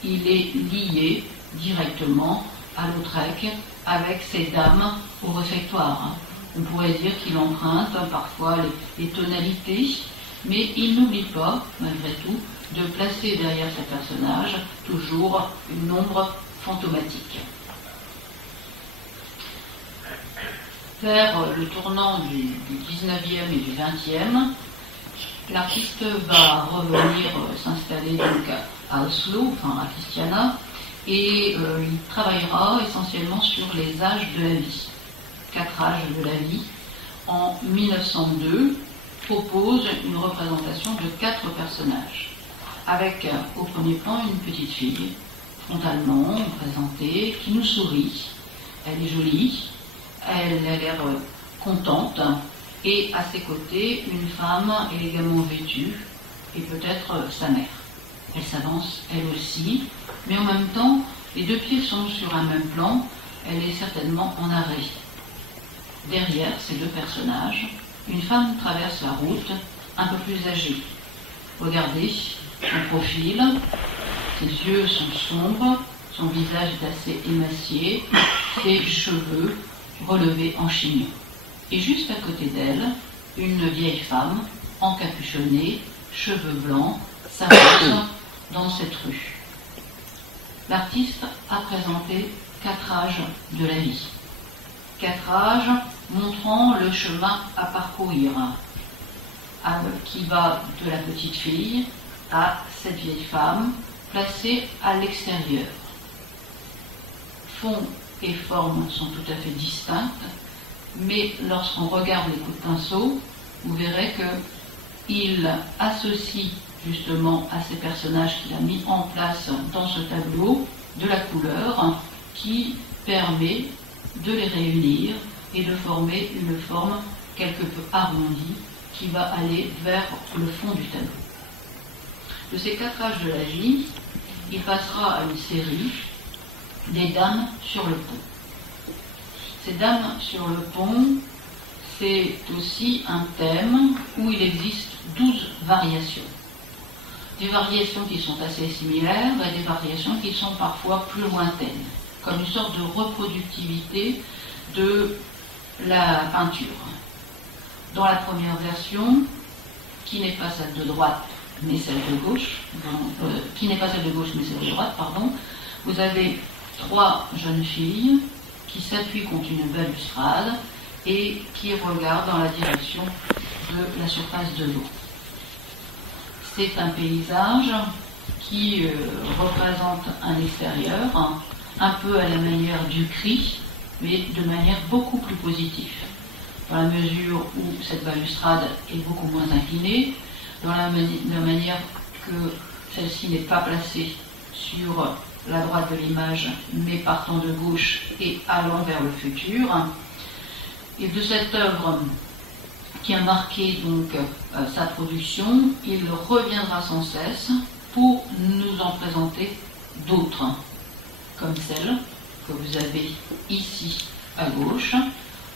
Il est lié directement à Lautrec avec ces dames au réfectoire. On pourrait dire qu'il emprunte parfois les tonalités, mais il n'oublie pas, malgré tout, de placer derrière ces personnages toujours une ombre fantomatique. Vers le tournant du 19e et du 20e, l'artiste va revenir s'installer donc à Oslo, enfin à Christiania, et il travaillera essentiellement sur les âges de la vie, 4 âges de la vie. En 1902, propose une représentation de 4 personnages, avec au premier plan une petite fille, frontalement présentée, qui nous sourit. Elle est jolie, elle a l'air contente, et à ses côtés, une femme élégamment vêtue, et peut-être sa mère. Elle s'avance, elle aussi, mais en même temps, les 2 pieds sont sur un même plan, elle est certainement en arrêt. Derrière ces 2 personnages, une femme traverse la route, un peu plus âgée. Regardez son profil, ses yeux sont sombres, son visage est assez émacié, ses cheveux relevés en chignon. Et juste à côté d'elle, une vieille femme, encapuchonnée, cheveux blancs, s'avance dans cette rue. L'artiste a présenté 4 âges de la vie. 4 âges montrant le chemin à parcourir, qui va de la petite fille à cette vieille femme, placée à l'extérieur. Fond et forme sont tout à fait distinctes, mais lorsqu'on regarde les coups de pinceau, vous verrez qu'il associe justement à ces personnages qu'il a mis en place dans ce tableau de la couleur qui permet de les réunir et de former une forme quelque peu arrondie qui va aller vers le fond du tableau. De ces 4 âges de la vie, il passera à une série des dames sur le pont. Ces dames sur le pont, c'est aussi un thème où il existe 12 variations. Des variations qui sont assez similaires et des variations qui sont parfois plus lointaines, comme une sorte de reproductivité de la peinture. Dans la première version, qui n'est pas celle de droite, mais celle de gauche, vous avez 3 jeunes filles qui s'appuient contre une balustrade et qui regardent dans la direction de la surface de l'eau. C'est un paysage qui représente un extérieur, un peu à la manière du cri, mais de manière beaucoup plus positive, dans la mesure où cette balustrade est beaucoup moins inclinée, dans la manière que celle-ci n'est pas placée sur la droite de l'image, mais partant de gauche et allant vers le futur. Et de cette œuvre qui a marqué donc sa production, il reviendra sans cesse pour nous en présenter d'autres, comme celle que vous avez ici à gauche,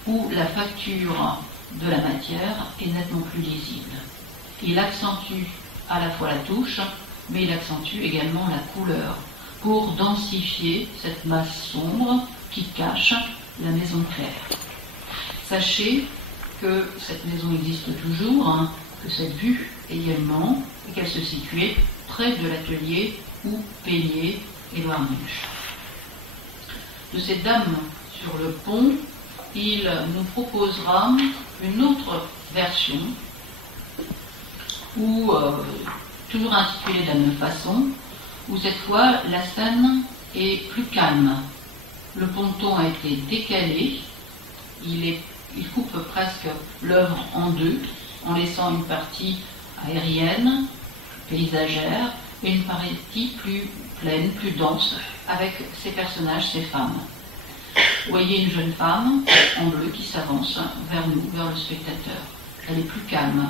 où la facture de la matière est nettement plus lisible. Il accentue à la fois la touche, mais il accentue également la couleur, pour densifier cette masse sombre qui cache la maison claire. Sachez que cette maison existe toujours, que cette vue également, et qu'elle se situait près de l'atelier où peignaient Édouard Munch. De cette dame sur le pont, il nous proposera une autre version, où, toujours intitulée de la même façon, où cette fois la scène est plus calme. Le ponton a été décalé, il coupe presque l'œuvre en 2, en laissant une partie aérienne, paysagère, et une partie plus pleine, plus dense, avec ces personnages, ces femmes. Vous voyez une jeune femme en bleu qui s'avance vers nous, vers le spectateur. Elle est plus calme.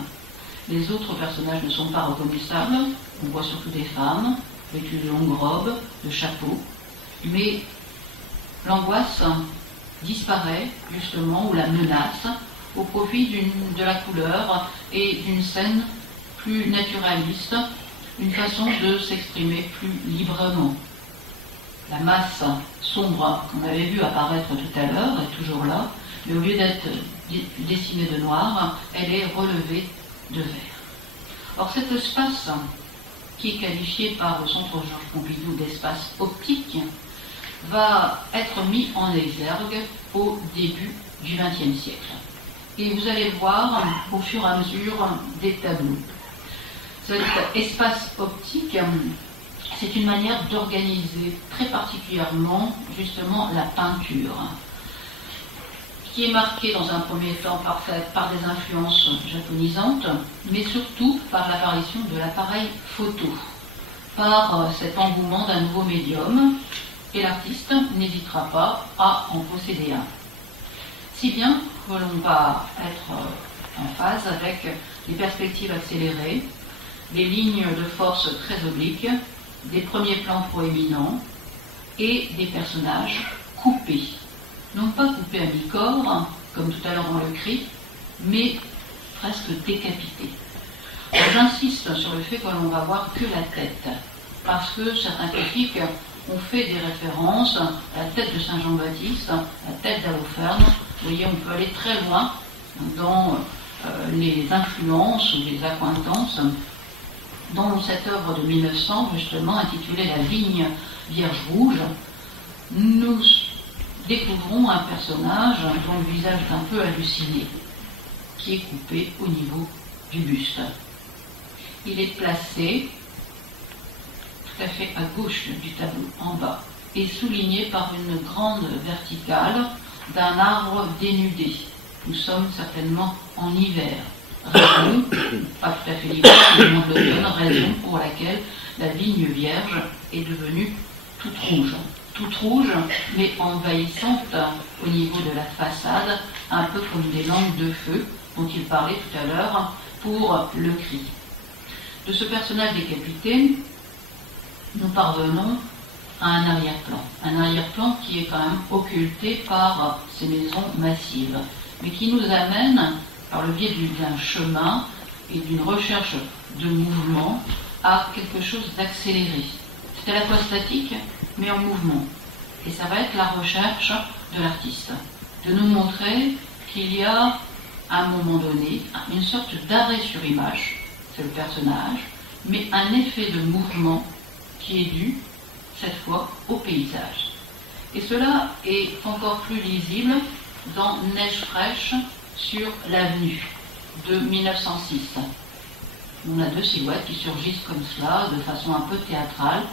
Les autres personnages ne sont pas reconnaissables. On voit surtout des femmes, vêtues de longues robes, de chapeaux. Mais l'angoisse disparaît, justement, ou la menace, au profit de la couleur et d'une scène plus naturaliste, une façon de s'exprimer plus librement. La masse sombre qu'on avait vu apparaître tout à l'heure est toujours là, mais au lieu d'être dessinée de noir, elle est relevée de vert. Or cet espace, qui est qualifié par le Centre Georges Pompidou d'espace optique, va être mis en exergue au début du XXe siècle. Et vous allez voir au fur et à mesure des tableaux. Cet espace optique, c'est une manière d'organiser très particulièrement justement la peinture, qui est marquée dans un premier temps par des influences japonisantes, mais surtout par l'apparition de l'appareil photo, par cet engouement d'un nouveau médium, et l'artiste n'hésitera pas à en posséder un. Si bien que l'on va être en phase avec des perspectives accélérées, des lignes de force très obliques, des premiers plans proéminents et des personnages coupés. Non pas coupés à mi-corps, comme tout à l'heure on le crie, mais presque décapités. J'insiste sur le fait que l'on va voir que la tête, parce que certains critiques ont fait des références à la tête de Saint Jean-Baptiste, à la tête d'Holoferne. Vous voyez, on peut aller très loin dans les influences ou les accointances. Dans cette œuvre de 1900, justement, intitulée La Vigne Vierge Rouge, nous découvrons un personnage dont le visage est un peu halluciné, qui est coupé au niveau du buste. Il est placé tout à fait à gauche du tableau, en bas, et souligné par une grande verticale d'un arbre dénudé. Nous sommes certainement en hiver. Raison, pas tout à fait l'hiver, mais le monde l'automne, raison pour laquelle la vigne vierge est devenue toute rouge, mais envahissante au niveau de la façade, un peu comme des langues de feu dont il parlait tout à l'heure pour le cri. De ce personnage décapité, nous parvenons à un arrière-plan qui est quand même occulté par ces maisons massives, mais qui nous amène, par le biais d'un chemin et d'une recherche de mouvement, à quelque chose d'accéléré. C'est à la fois statique, mais en mouvement. Et ça va être la recherche de l'artiste, de nous montrer qu'il y a, à un moment donné, une sorte d'arrêt sur image, c'est le personnage, mais un effet de mouvement qui est dû, cette fois, au paysage. Et cela est encore plus lisible dans Neige fraîche sur l'avenue de 1906. On a deux silhouettes qui surgissent comme cela, de façon un peu théâtrale,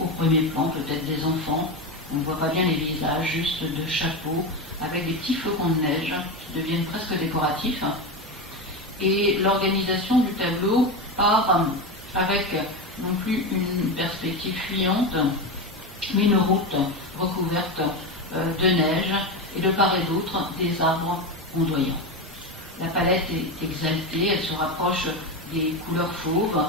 au premier plan, peut-être des enfants. On ne voit pas bien les visages, juste de chapeaux, avec des petits flocons de neige qui deviennent presque décoratifs. Et l'organisation du tableau part avec non plus une perspective fuyante, mais une route recouverte de neige et de part et d'autre des arbres ondoyants. La palette est exaltée, elle se rapproche des couleurs fauves.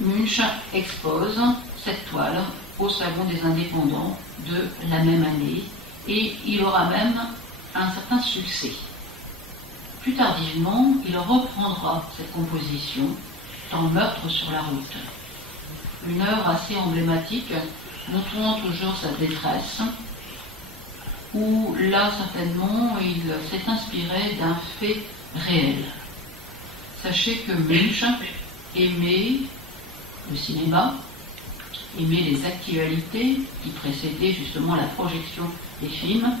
Munch expose cette toile au Salon des Indépendants de la même année et il aura même un certain succès. Plus tardivement, il reprendra cette composition dans Meurtre sur la route. Une œuvre assez emblématique, montrant toujours sa détresse, où là, certainement, il s'est inspiré d'un fait réel. Sachez que Munch aimait le cinéma, aimait les actualités qui précédaient justement la projection des films,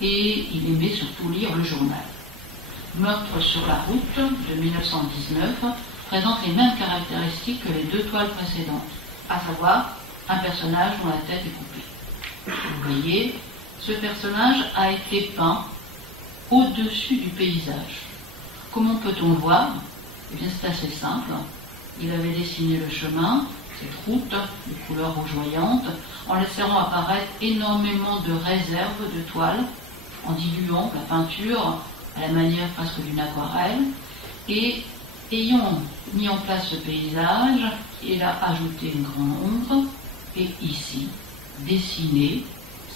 et il aimait surtout lire le journal. Meurtre sur la route de 1919 présente les mêmes caractéristiques que les deux toiles précédentes, à savoir un personnage dont la tête est coupée. Vous voyez, ce personnage a été peint au-dessus du paysage. Comment peut-on le voir? Eh bien, c'est assez simple. Il avait dessiné le chemin, cette route de couleurs rougeoyantes, en laissant apparaître énormément de réserves de toiles, en diluant la peinture à la manière presque d'une aquarelle, et ayant mis en place ce paysage, il a ajouté une grande ombre, et ici, dessiné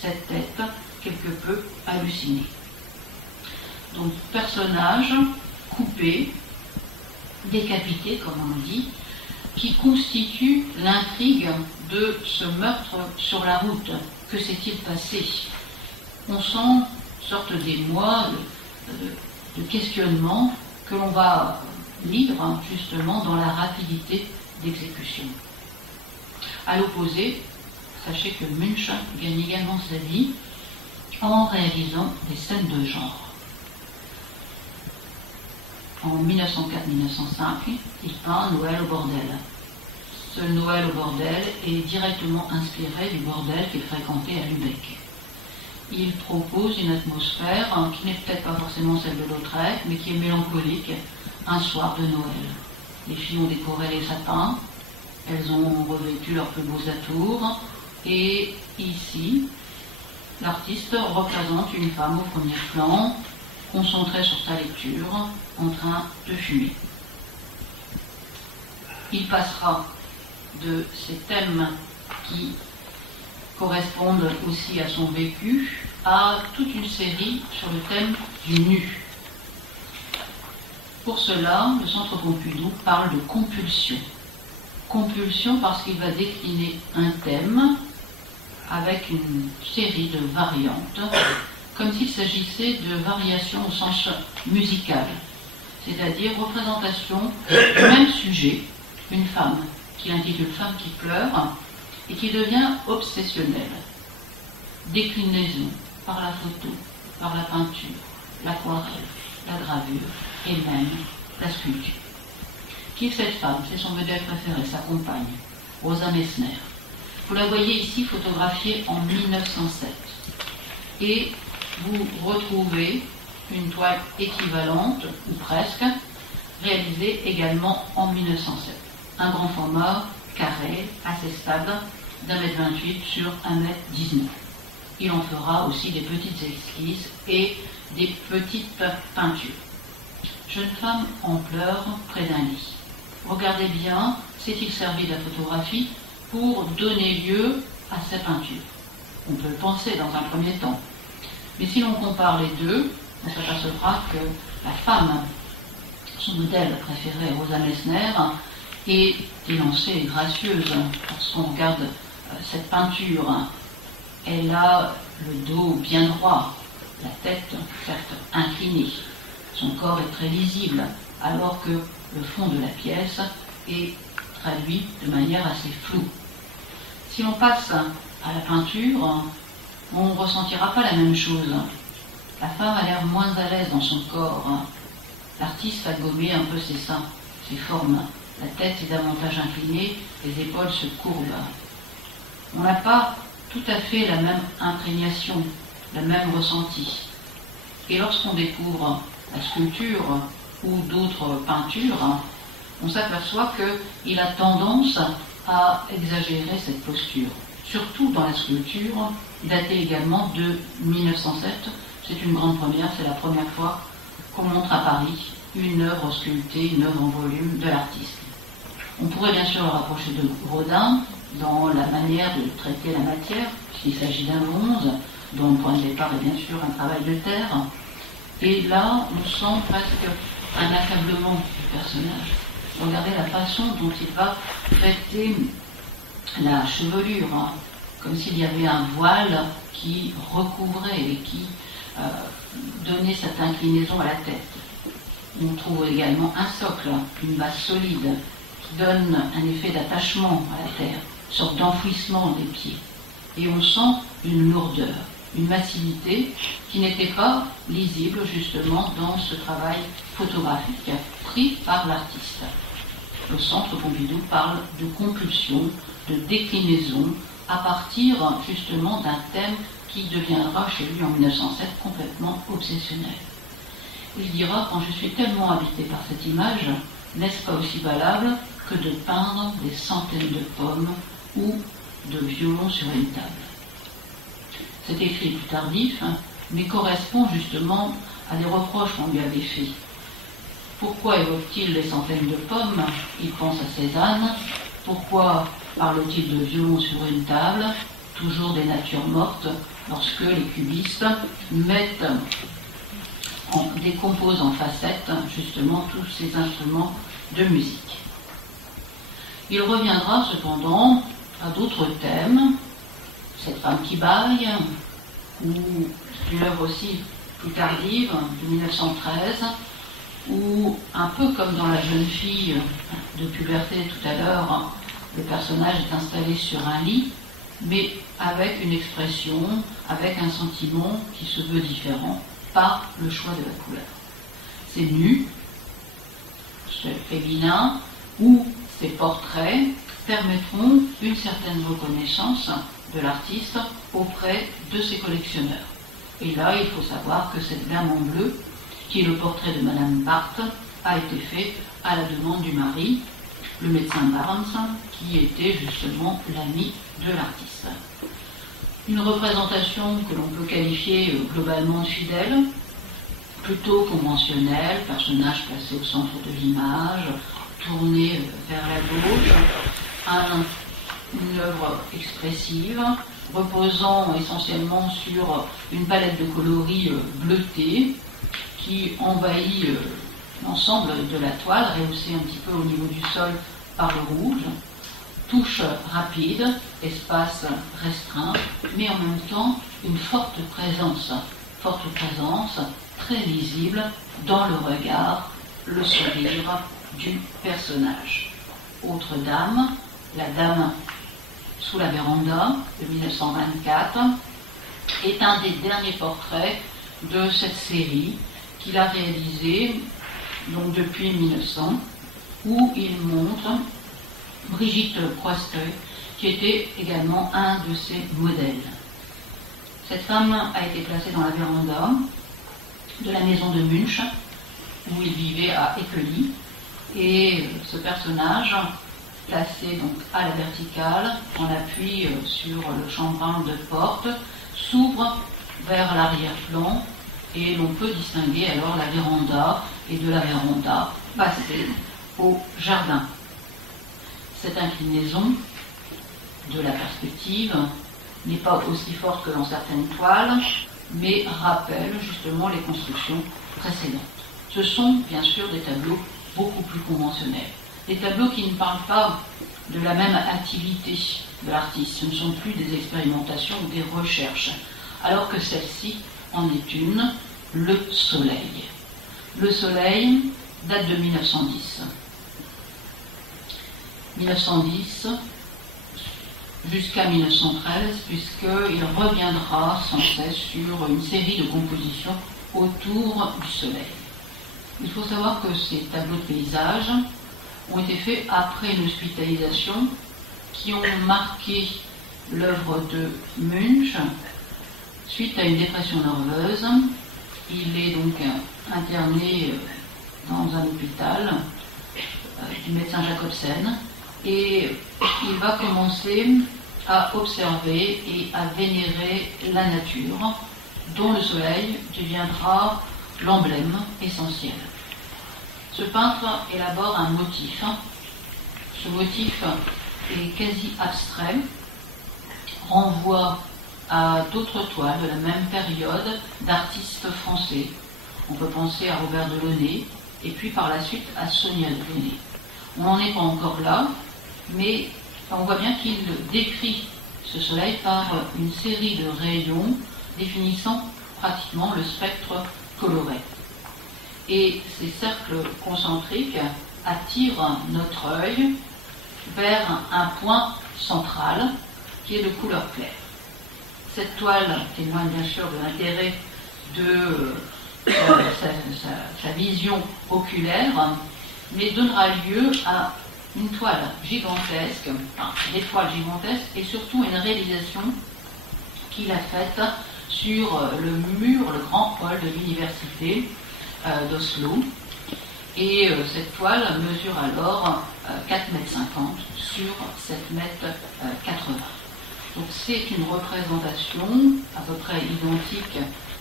cette tête quelque peu hallucinée. Donc, personnage coupé, décapité, comme on dit, qui constitue l'intrigue de ce meurtre sur la route. Que s'est-il passé? On sent une sorte d'émoi, de questionnement que l'on va lire justement dans la rapidité d'exécution. À l'opposé, sachez que Munch gagne également sa vie en réalisant des scènes de genre. En 1904-1905, il peint Noël au bordel. Ce Noël au bordel est directement inspiré du bordel qu'il fréquentait à Lübeck. Il propose une atmosphère qui n'est peut-être pas forcément celle de Lautrec, mais qui est mélancolique, un soir de Noël. Les filles ont décoré les sapins, elles ont revêtu leurs plus beaux atours, et ici, l'artiste représente une femme au premier plan, concentrée sur sa lecture, en train de fumer. Il passera de ces thèmes qui correspondent aussi à son vécu à toute une série sur le thème du nu. Pour cela, le Centre Pompidou parle de compulsion. Compulsion parce qu'il va décliner un thème avec une série de variantes, comme s'il s'agissait de variations au sens musical, c'est-à-dire représentation du même sujet, une femme, qu'il intitule « Femme qui pleure » et qui devient obsessionnelle. Déclinaison par la photo, par la peinture, l'aquarelle, la gravure et même la sculpture. Qui est cette femme? C'est son modèle préféré, sa compagne, Rosa Messner. Vous la voyez ici photographiée en 1907. Et vous retrouvez une toile équivalente, ou presque, réalisée également en 1907. Un grand format, carré, assez stable, d'1,28 m sur 1,19 m. Il en fera aussi des petites esquisses et des petites peintures. Jeune femme en pleurs près d'un lit. Regardez bien, s'est-il servi de la photographie pour donner lieu à ces peintures? On peut le penser dans un premier temps. Mais si l'on compare les deux, on s'apercevra que la femme, son modèle préféré, Rosa Messner, est élancée et gracieuse. Lorsqu'on regarde cette peinture, elle a le dos bien droit, la tête certes inclinée. Son corps est très lisible, alors que le fond de la pièce est traduit de manière assez floue. Si l'on passe à la peinture, on ne ressentira pas la même chose. La femme a l'air moins à l'aise dans son corps. L'artiste a gommé un peu ses seins, ses formes. La tête est davantage inclinée, les épaules se courbent. On n'a pas tout à fait la même imprégnation, le même ressenti. Et lorsqu'on découvre la sculpture ou d'autres peintures, on s'aperçoit qu'il a tendance à exagérer cette posture. Surtout dans la sculpture, datée également de 1907. C'est une grande première, c'est la première fois qu'on montre à Paris une œuvre sculptée, une œuvre en volume de l'artiste. On pourrait bien sûr le rapprocher de Rodin dans la manière de traiter la matière, puisqu'il s'agit d'un bronze, dont le point de départ est bien sûr un travail de terre. Et là, on sent presque un accablement du personnage. Regardez la façon dont il va traiter la chevelure, comme s'il y avait un voile qui recouvrait et qui donnait cette inclinaison à la tête. On trouve également un socle, une base solide, qui donne un effet d'attachement à la terre, une sorte d'enfouissement des pieds. Et on sent une lourdeur, une massivité qui n'était pas lisible justement dans ce travail photographique pris par l'artiste. Le Centre Pompidou parle de compulsion, de déclinaison, à partir justement d'un thème qui deviendra chez lui en 1907 complètement obsessionnel. Il dira, quand je suis tellement habité par cette image, n'est-ce pas aussi valable que de peindre des centaines de pommes ou de violons sur une table. Cet écrit est plus tardif, mais correspond justement à des reproches qu'on lui avait faits. Pourquoi évoque-t-il les centaines de pommes? Il pense à Cézanne. Pourquoi parle-t-il de violons sur une table? Toujours des natures mortes, lorsque les cubistes décomposent en facettes justement tous ces instruments de musique. Il reviendra cependant à d'autres thèmes. Cette femme qui baille, ou une œuvre aussi plus tardive, de 1913, où, un peu comme dans La jeune fille de puberté tout à l'heure, le personnage est installé sur un lit, mais avec une expression, avec un sentiment qui se veut différent par le choix de la couleur. C'est nu, c'est féminin, ou ces portraits permettront une certaine reconnaissance de l'artiste auprès de ses collectionneurs. Et là, il faut savoir que cette dame en bleu, qui est le portrait de Madame Barthes, a été fait à la demande du mari, le médecin Barnes, qui était justement l'ami de l'artiste. Une représentation que l'on peut qualifier globalement de fidèle, plutôt conventionnelle, personnage placé au centre de l'image, tourné vers la gauche, une œuvre expressive, reposant essentiellement sur une palette de coloris bleutés qui envahit l'ensemble de la toile, rehaussée un petit peu au niveau du sol par le rouge. Touche rapide, espace restreint, mais en même temps une forte présence très visible dans le regard, le sourire du personnage. Autre dame, la dame sous la véranda de 1924, est un des derniers portraits de cette série qu'il a réalisé donc depuis 1900, où il montre Brigitte Croisteuil, qui était également un de ses modèles. Cette femme a été placée dans la véranda de la maison de Munch, où il vivait à Équely, et ce personnage, placé donc à la verticale, en appui sur le chambranle de porte, s'ouvre vers l'arrière-plan, et l'on peut distinguer alors la véranda, et de la véranda passer au jardin. Cette inclinaison de la perspective n'est pas aussi forte que dans certaines toiles, mais rappelle justement les constructions précédentes. Ce sont bien sûr des tableaux beaucoup plus conventionnels. Des tableaux qui ne parlent pas de la même activité de l'artiste. Ce ne sont plus des expérimentations ou des recherches, alors que celle-ci en est une, le soleil. Le soleil date de 1910. 1910 jusqu'à 1913, puisqu'il reviendra sans cesse sur une série de compositions autour du soleil. Il faut savoir que ces tableaux de paysage ont été faits après une hospitalisation qui ont marqué l'œuvre de Munch suite à une dépression nerveuse. Il est donc interné dans un hôpital du médecin Jacobsen, et il va commencer à observer et à vénérer la nature, dont le soleil deviendra l'emblème essentiel. Ce peintre élabore un motif. Ce motif est quasi abstrait, renvoie à d'autres toiles de la même période d'artistes français. On peut penser à Robert Delaunay et puis par la suite à Sonia Delaunay. On n'en est pas encore là, mais on voit bien qu'il décrit ce soleil par une série de rayons définissant pratiquement le spectre coloré. Et ces cercles concentriques attirent notre œil vers un point central qui est de couleur claire. Cette toile témoigne bien sûr de l'intérêt de sa vision oculaire, mais donnera lieu à une toile gigantesque, des toiles gigantesques, et surtout une réalisation qu'il a faite sur le mur, le grand hall de l'université d'Oslo. Et cette toile mesure alors 4,50 m sur 7,80 m. Donc c'est une représentation à peu près identique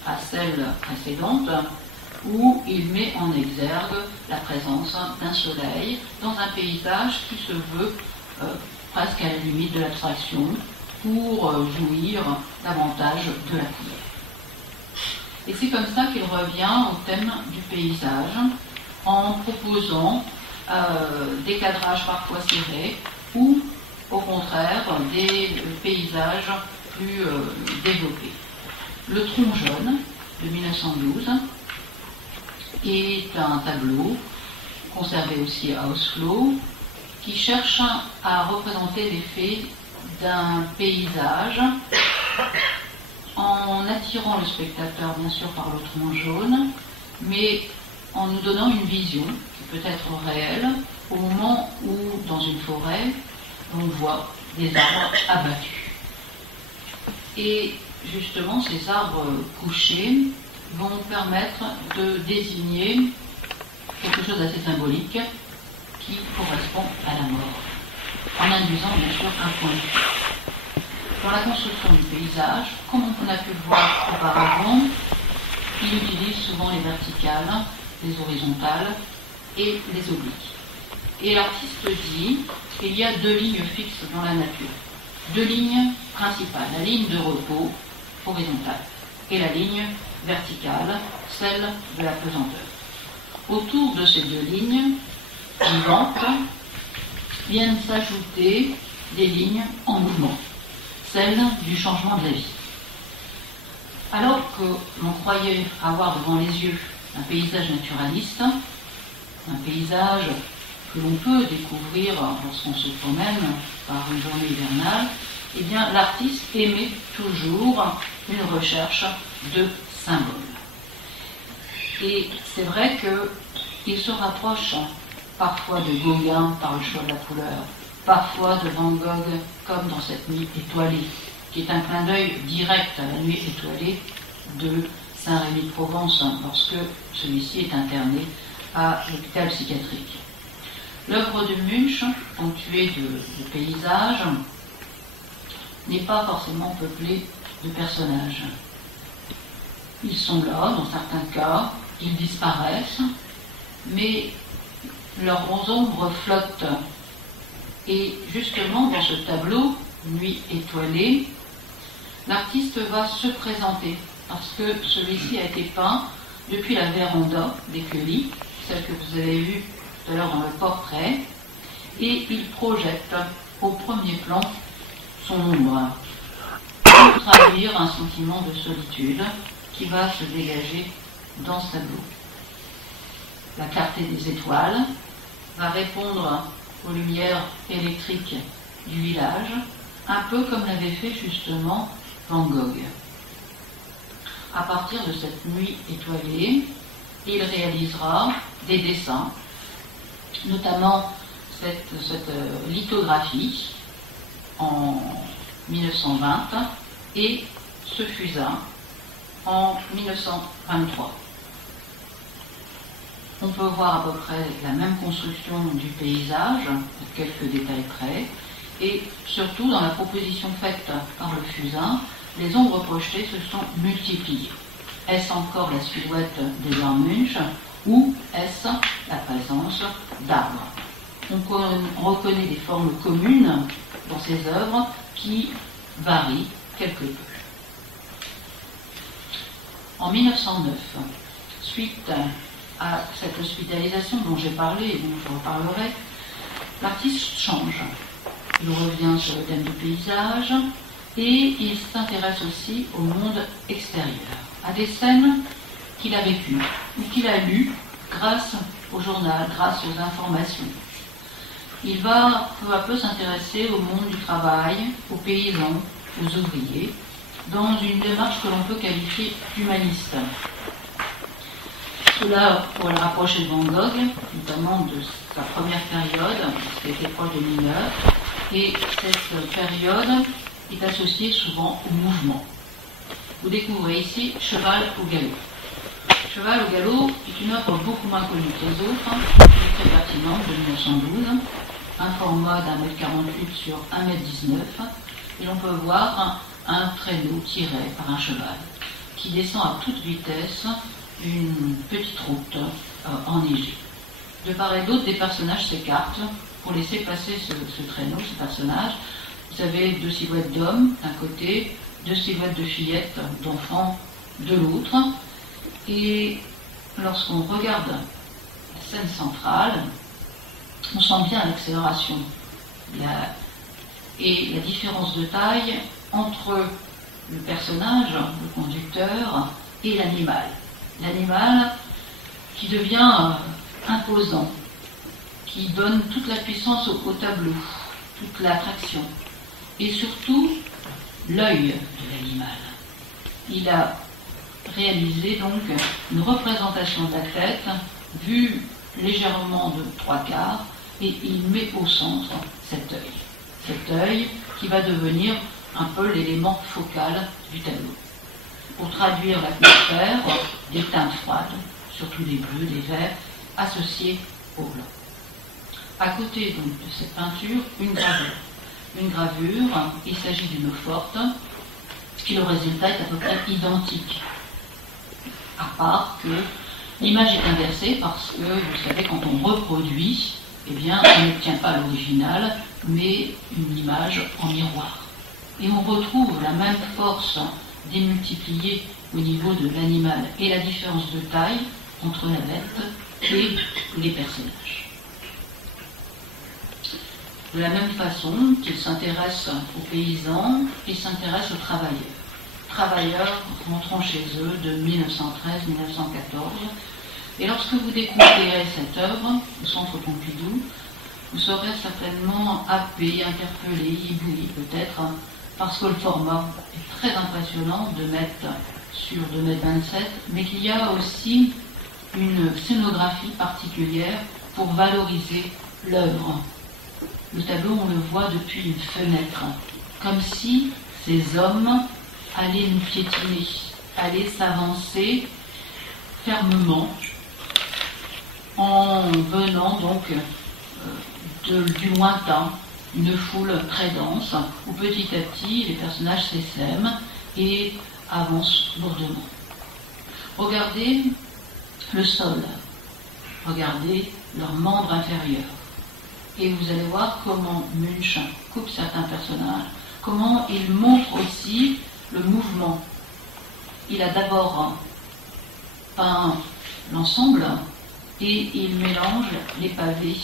à celle précédente, où il met en exergue la présence d'un soleil dans un paysage qui se veut presque à la limite de l'abstraction pour jouir davantage de la couleur. Et c'est comme ça qu'il revient au thème du paysage en proposant des cadrages parfois serrés ou au contraire des paysages plus développés. Le tronc jaune de 1912 est un tableau conservé aussi à Oslo qui cherche à représenter l'effet d'un paysage en attirant le spectateur bien sûr par le tronc jaune, mais en nous donnant une vision qui peut être réelle au moment où dans une forêt on voit des arbres abattus. Et justement ces arbres couchés vont permettre de désigner quelque chose d'assez symbolique qui correspond à la mort, en induisant bien sûr un point de vue. Dans la construction du paysage, comme on a pu le voir auparavant, il utilise souvent les verticales, les horizontales et les obliques. Et l'artiste dit qu'il y a deux lignes fixes dans la nature. Deux lignes principales, la ligne de repos horizontale et la ligne verticale, celle de la pesanteur. Autour de ces deux lignes vivantes viennent s'ajouter des lignes en mouvement, celles du changement de la vie. Alors que l'on croyait avoir devant les yeux un paysage naturaliste, un paysage que l'on peut découvrir lorsqu'on se promène par une journée hivernale, eh bien l'artiste émet toujours une recherche de symboles. Et c'est vrai qu'il se rapproche parfois de Gauguin par le choix de la couleur, parfois de Van Gogh comme dans cette nuit étoilée, qui est un clin d'œil direct à la nuit étoilée de Saint-Rémy-de-Provence lorsque celui-ci est interné à l'hôpital psychiatrique. L'œuvre de Munch, ponctuée de paysages, n'est pas forcément peuplée de personnages. Ils sont là, dans certains cas, ils disparaissent, mais leurs ombres flottent. Et justement, dans ce tableau, Nuit étoilée, l'artiste va se présenter, parce que celui-ci a été peint depuis la véranda d'Écueilly, celle que vous avez vue tout à l'heure dans le portrait, et il projette au premier plan son ombre, pour traduire un sentiment de solitude qui va se dégager dans ce tableau. La clarté des étoiles va répondre aux lumières électriques du village, un peu comme l'avait fait justement Van Gogh. À partir de cette nuit étoilée, il réalisera des dessins, notamment cette lithographie en 1920 et ce fusain en 1923. On peut voir à peu près la même construction du paysage, à quelques détails près, et surtout dans la proposition faite par le fusain, les ombres projetées se sont multipliées. Est-ce encore la silhouette d'Edvard Munch ou est-ce la présence d'arbres? On reconnaît des formes communes dans ces œuvres qui varient quelque peu. En 1909, suite à cette hospitalisation dont j'ai parlé et dont je reparlerai, l'artiste change. Il revient sur le thème du paysage et il s'intéresse aussi au monde extérieur, à des scènes qu'il a vécues ou qu'il a lues grâce au journal, grâce aux informations. Il va peu à peu s'intéresser au monde du travail, aux paysans, aux ouvriers, dans une démarche que l'on peut qualifier d'humaniste. Cela pourrait le rapprocher de Van Gogh, notamment de sa première période, qui était proche de Mineur, et cette période est associée souvent au mouvement. Vous découvrez ici Cheval au galop. Cheval au galop est une œuvre beaucoup moins connue que les autres, qui est très pertinente, de 1912, un format d'1m48 sur 1m19, et l'on peut voir un traîneau tiré par un cheval, qui descend à toute vitesse une petite route enneigée. De part et d'autre, des personnages s'écartent pour laisser passer ce traîneau, ce personnage. Vous avez deux silhouettes d'hommes d'un côté, deux silhouettes de fillettes, d'enfants de l'autre. Et lorsqu'on regarde la scène centrale, on sent bien l'accélération. Il y a et la différence de taille entre le personnage, le conducteur, et l'animal. L'animal qui devient imposant, qui donne toute la puissance au tableau, toute l'attraction, et surtout l'œil de l'animal. Il a réalisé donc une représentation de la tête vue légèrement de 3/4 et il met au centre cet œil. Cet œil qui va devenir un peu l'élément focal du tableau. Pour traduire l'atmosphère, des teintes froides, surtout des bleus, des verts, associés au blanc. À côté donc de cette peinture, une gravure. Une gravure, il s'agit d'une eau-forte, et le résultat est à peu près identique. À part que l'image est inversée parce que, vous savez, quand on reproduit, eh bien, on n'obtient pas l'original, mais une image en miroir. Et on retrouve la même force démultipliée au niveau de l'animal et la différence de taille entre la bête et les personnages. De la même façon qu'il s'intéresse aux paysans, il s'intéresse aux travailleurs. Travailleurs rentrant chez eux de 1913-1914. Et lorsque vous découvrirez cette œuvre au Centre Pompidou, vous serez certainement happé, interpellé, ébloui peut-être, parce que le format est très impressionnant, 2 mètres sur 2,27 m, mais qu'il y a aussi une scénographie particulière pour valoriser l'œuvre. Le tableau, on le voit depuis une fenêtre, comme si ces hommes allaient nous piétiner, allaient s'avancer fermement, en venant donc du lointain, une foule très dense, où petit à petit les personnages s'essaiment et avancent lourdement. Regardez le sol, regardez leurs membres inférieurs. Et vous allez voir comment Munch coupe certains personnages, comment il montre aussi le mouvement. Il a d'abord peint l'ensemble et il mélange les pavés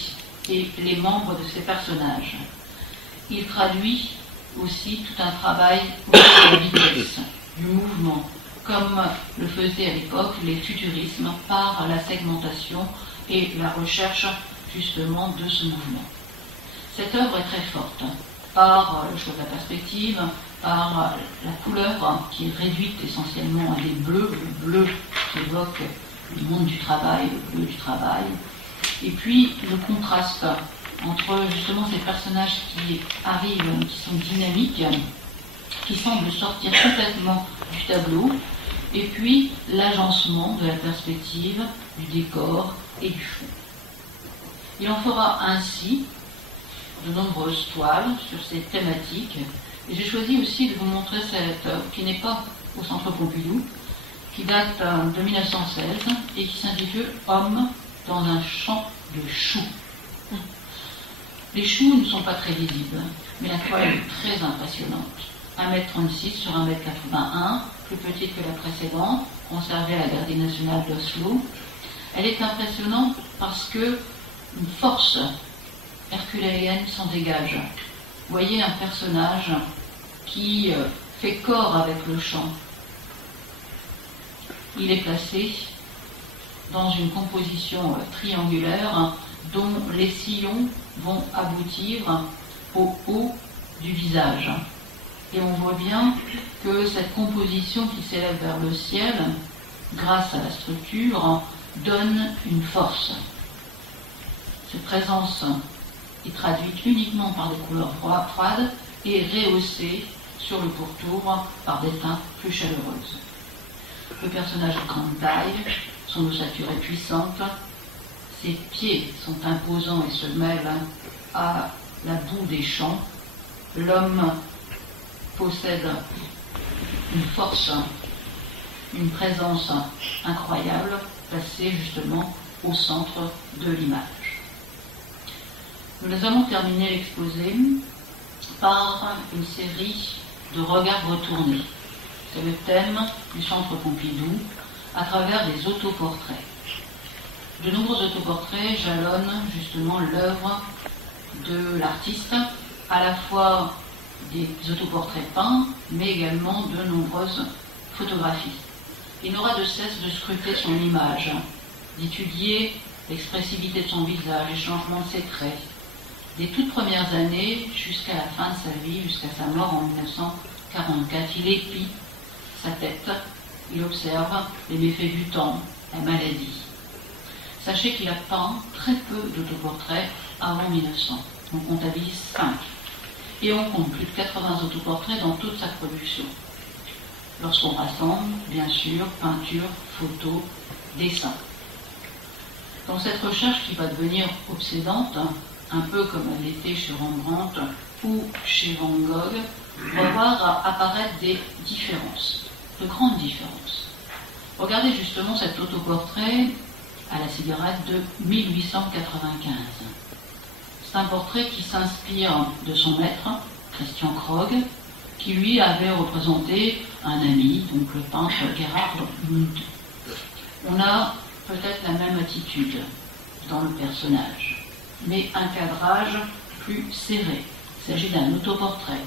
et les membres de ces personnages. Il traduit aussi tout un travail de la vitesse, du mouvement, comme le faisaient à l'époque les futurismes par la segmentation et la recherche justement de ce mouvement. Cette œuvre est très forte, par le choix de la perspective, par la couleur qui est réduite essentiellement à des bleus, le bleu qui évoque le monde du travail, le bleu du travail, et puis le contraste entre justement ces personnages qui arrivent, qui sont dynamiques, qui semblent sortir complètement du tableau, et puis l'agencement de la perspective, du décor et du fond. Il en fera ainsi de nombreuses toiles sur ces thématiques. Et j'ai choisi aussi de vous montrer cette œuvre qui n'est pas au Centre Pompidou, qui date de 1916 et qui s'intitule « Homme dans un champ de choux ». Les choux ne sont pas très visibles, mais la toile est très impressionnante. 1,36 m sur 1,81 m, plus petite que la précédente, conservée à la Galerie nationale d'Oslo. Elle est impressionnante parce que une force herculéenne s'en dégage. Vous voyez un personnage qui fait corps avec le champ. Il est placé dans une composition triangulaire dont les sillons vont aboutir au haut du visage. Et on voit bien que cette composition qui s'élève vers le ciel, grâce à la structure, donne une force. Cette présence est traduite uniquement par des couleurs froides et rehaussée sur le pourtour par des teintes plus chaleureuses. Le personnage de grande taille, son ossature est puissante, ses pieds sont imposants et se mêlent à la boue des champs. L'homme possède une force, une présence incroyable, placée justement au centre de l'image. Nous avons terminé l'exposé par une série de regards retournés. C'est le thème du Centre Pompidou à travers des autoportraits. De nombreux autoportraits jalonnent justement l'œuvre de l'artiste, à la fois des autoportraits peints, mais également de nombreuses photographies. Il n'aura de cesse de scruter son image, d'étudier l'expressivité de son visage, les changements de ses traits, des toutes premières années jusqu'à la fin de sa vie, jusqu'à sa mort en 1944. Il épie sa tête, il observe les méfaits du temps, la maladie. Sachez qu'il a peint très peu d'autoportraits avant 1900. On comptabilise 5. Et on compte plus de 80 autoportraits dans toute sa production. Lorsqu'on rassemble, bien sûr, peinture, photo, dessin. Dans cette recherche qui va devenir obsédante, un peu comme elle était chez Rembrandt ou chez Van Gogh, on va voir apparaître des différences, de grandes différences. Regardez justement cet autoportrait à la cigarette de 1895. C'est un portrait qui s'inspire de son maître, Christian Krog, qui lui avait représenté un ami, donc le peintre Gerhard Munthe. On a peut-être la même attitude dans le personnage, mais un cadrage plus serré. Il s'agit d'un autoportrait.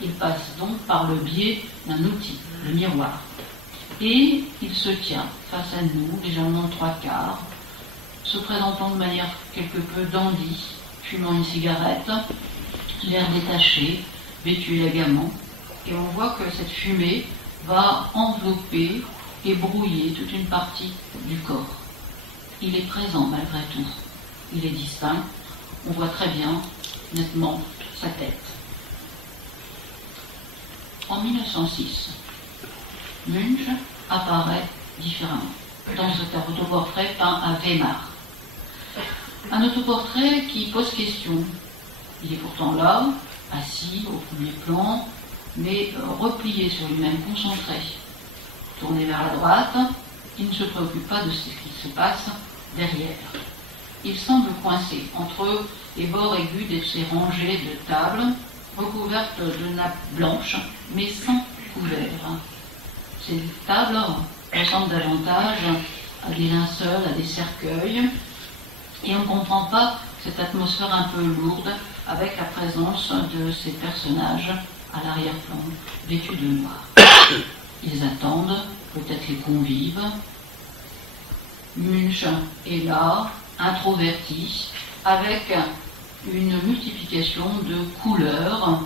Il passe donc par le biais d'un outil, le miroir. Et il se tient face à nous, légèrement de 3/4, se présentant de manière quelque peu dandy, fumant une cigarette, l'air détaché, vêtu élégamment. Et on voit que cette fumée va envelopper et brouiller toute une partie du corps. Il est présent malgré tout. Il est distinct. On voit très bien, nettement, sa tête. En 1906, Munch apparaît différemment dans cet autoportrait peint à Weimar. Un autoportrait qui pose question. Il est pourtant là, assis au premier plan, mais replié sur lui-même, concentré, tourné vers la droite. Il ne se préoccupe pas de ce qui se passe derrière. Il semble coincé entre les bords aigus de ces rangées de tables recouvertes de nappes blanches, mais sans couvert. Ces tables ressemblent davantage à des linceuls, à des cercueils, et on ne comprend pas cette atmosphère un peu lourde avec la présence de ces personnages à l'arrière-plan, vêtus de noir. Ils attendent, peut-être les convives. Munch est là, introverti, avec une multiplication de couleurs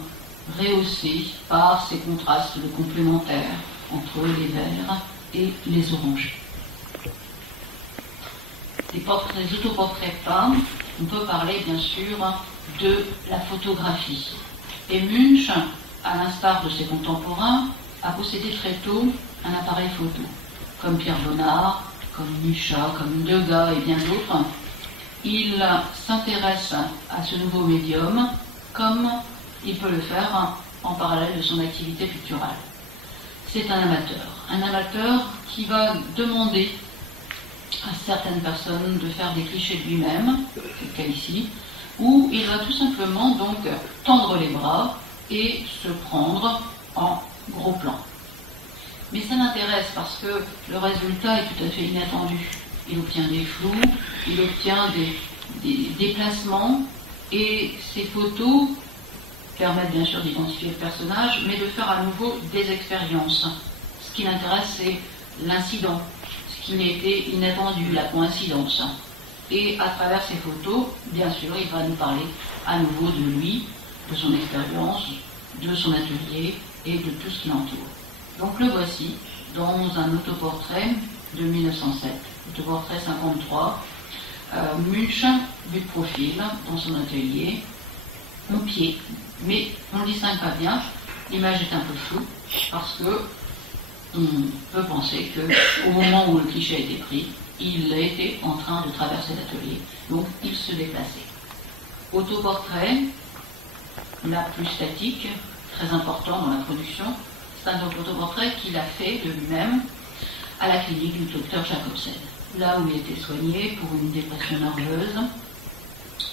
rehaussées par ces contrastes de complémentaires entre les verts et les orangés. Des autoportraits peints, on peut parler bien sûr de la photographie. Et Munch, à l'instar de ses contemporains, a possédé très tôt un appareil photo, comme Pierre Bonnard, comme Mucha, comme Degas et bien d'autres. Il s'intéresse à ce nouveau médium comme il peut le faire en parallèle de son activité picturale. C'est un amateur qui va demander à certaines personnes de faire des clichés de lui-même, c'est le cas ici, où il va tout simplement donc tendre les bras et se prendre en gros plan. Mais ça l'intéresse parce que le résultat est tout à fait inattendu. Il obtient des flous, il obtient des déplacements, et ces photos permettent bien sûr d'identifier le personnage, mais de faire à nouveau des expériences. Ce qui l'intéresse, c'est l'incident, ce qui n'était inattendu, la coïncidence. Et à travers ces photos, bien sûr, il va nous parler à nouveau de lui, de son expérience, de son atelier et de tout ce qui l'entoure. Donc le voici dans un autoportrait de 1907, autoportrait 53, Munch, vu de profil, dans son atelier, en pied, mais on ne le distingue pas bien, l'image est un peu floue, parce que on peut penser qu'au moment où le cliché a été pris, il était en train de traverser l'atelier, donc il se déplaçait. Autoportrait, la plus statique, très important dans la production, c'est un autoportrait qu'il a fait de lui-même à la clinique du docteur Jacobsen, là où il était soigné pour une dépression nerveuse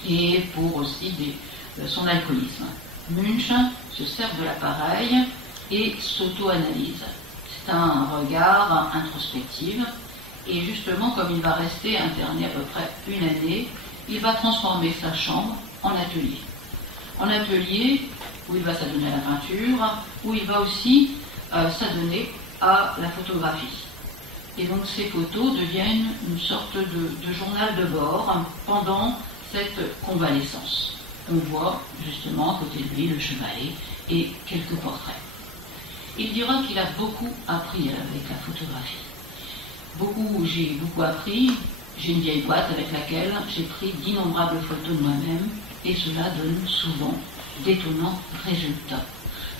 et pour aussi son alcoolisme. Munch se sert de l'appareil et s'auto-analyse. C'est un regard introspectif, et justement, comme il va rester interné à peu près une année, il va transformer sa chambre en atelier. En atelier où il va s'adonner à la peinture, où il va aussi s'adonner à la photographie. Et donc ces photos deviennent une sorte de journal de bord pendant cette convalescence. On voit justement à côté de lui le chevalet et quelques portraits. Il dira qu'il a beaucoup appris avec la photographie. J'ai beaucoup appris, j'ai une vieille boîte avec laquelle j'ai pris d'innombrables photos de moi-même et cela donne souvent d'étonnants résultats.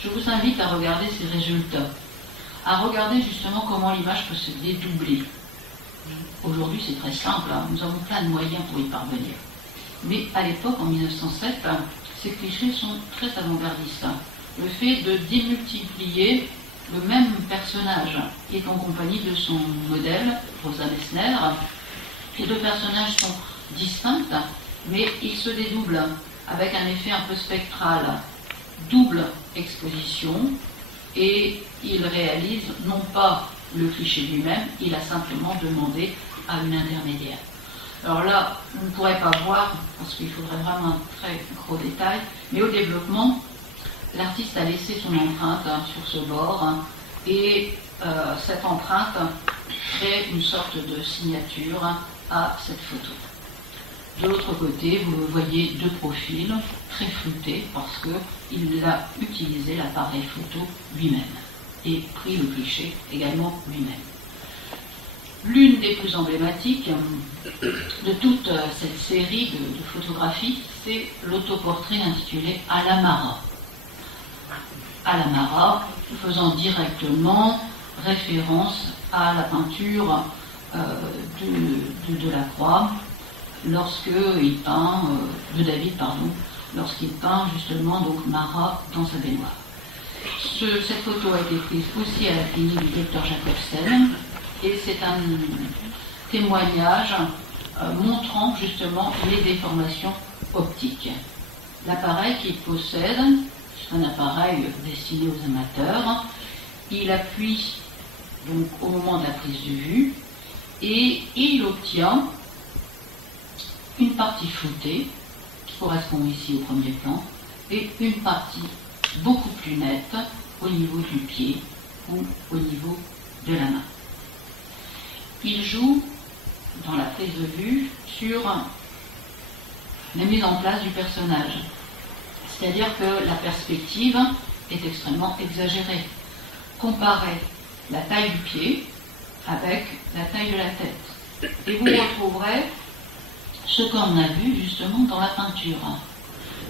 Je vous invite à regarder ces résultats, à regarder justement comment l'image peut se dédoubler. Aujourd'hui c'est très simple, hein, nous avons plein de moyens pour y parvenir. Mais à l'époque, en 1907, ces clichés sont très avant-gardistes. Le fait de démultiplier le même personnage qui est en compagnie de son modèle, Rosa Messner. Les deux personnages sont distincts, mais ils se dédoublent avec un effet un peu spectral. Double exposition, et il réalise non pas le cliché lui-même, il a simplement demandé à une intermédiaire. Alors là, on ne pourrait pas voir, parce qu'il faudrait vraiment un très gros détail, mais au développement, l'artiste a laissé son empreinte sur ce bord, et cette empreinte crée une sorte de signature à cette photo. De l'autre côté, vous voyez deux profils très floutés parce qu'il a utilisé l'appareil photo lui-même et pris le cliché également lui-même. L'une des plus emblématiques de toute cette série de photographies, c'est l'autoportrait intitulé « À la Marat ». À la Marat, faisant directement référence à la peinture de Delacroix, lorsqu'il peint, de David, lorsqu'il peint justement donc Marat dans sa baignoire. Cette photo a été prise aussi à la clinique du docteur Jacobsen, et c'est un témoignage montrant justement les déformations optiques. L'appareil qu'il possède, c'est un appareil destiné aux amateurs, il appuie donc au moment de la prise de vue, et il obtient une partie floutée, qui correspond ici au premier plan, et une partie beaucoup plus nette au niveau du pied ou au niveau de la main. Il joue, dans la prise de vue, sur la mise en place du personnage. C'est-à-dire que la perspective est extrêmement exagérée. Comparez la taille du pied avec la taille de la tête. Et vous retrouverez ce qu'on a vu justement dans la peinture.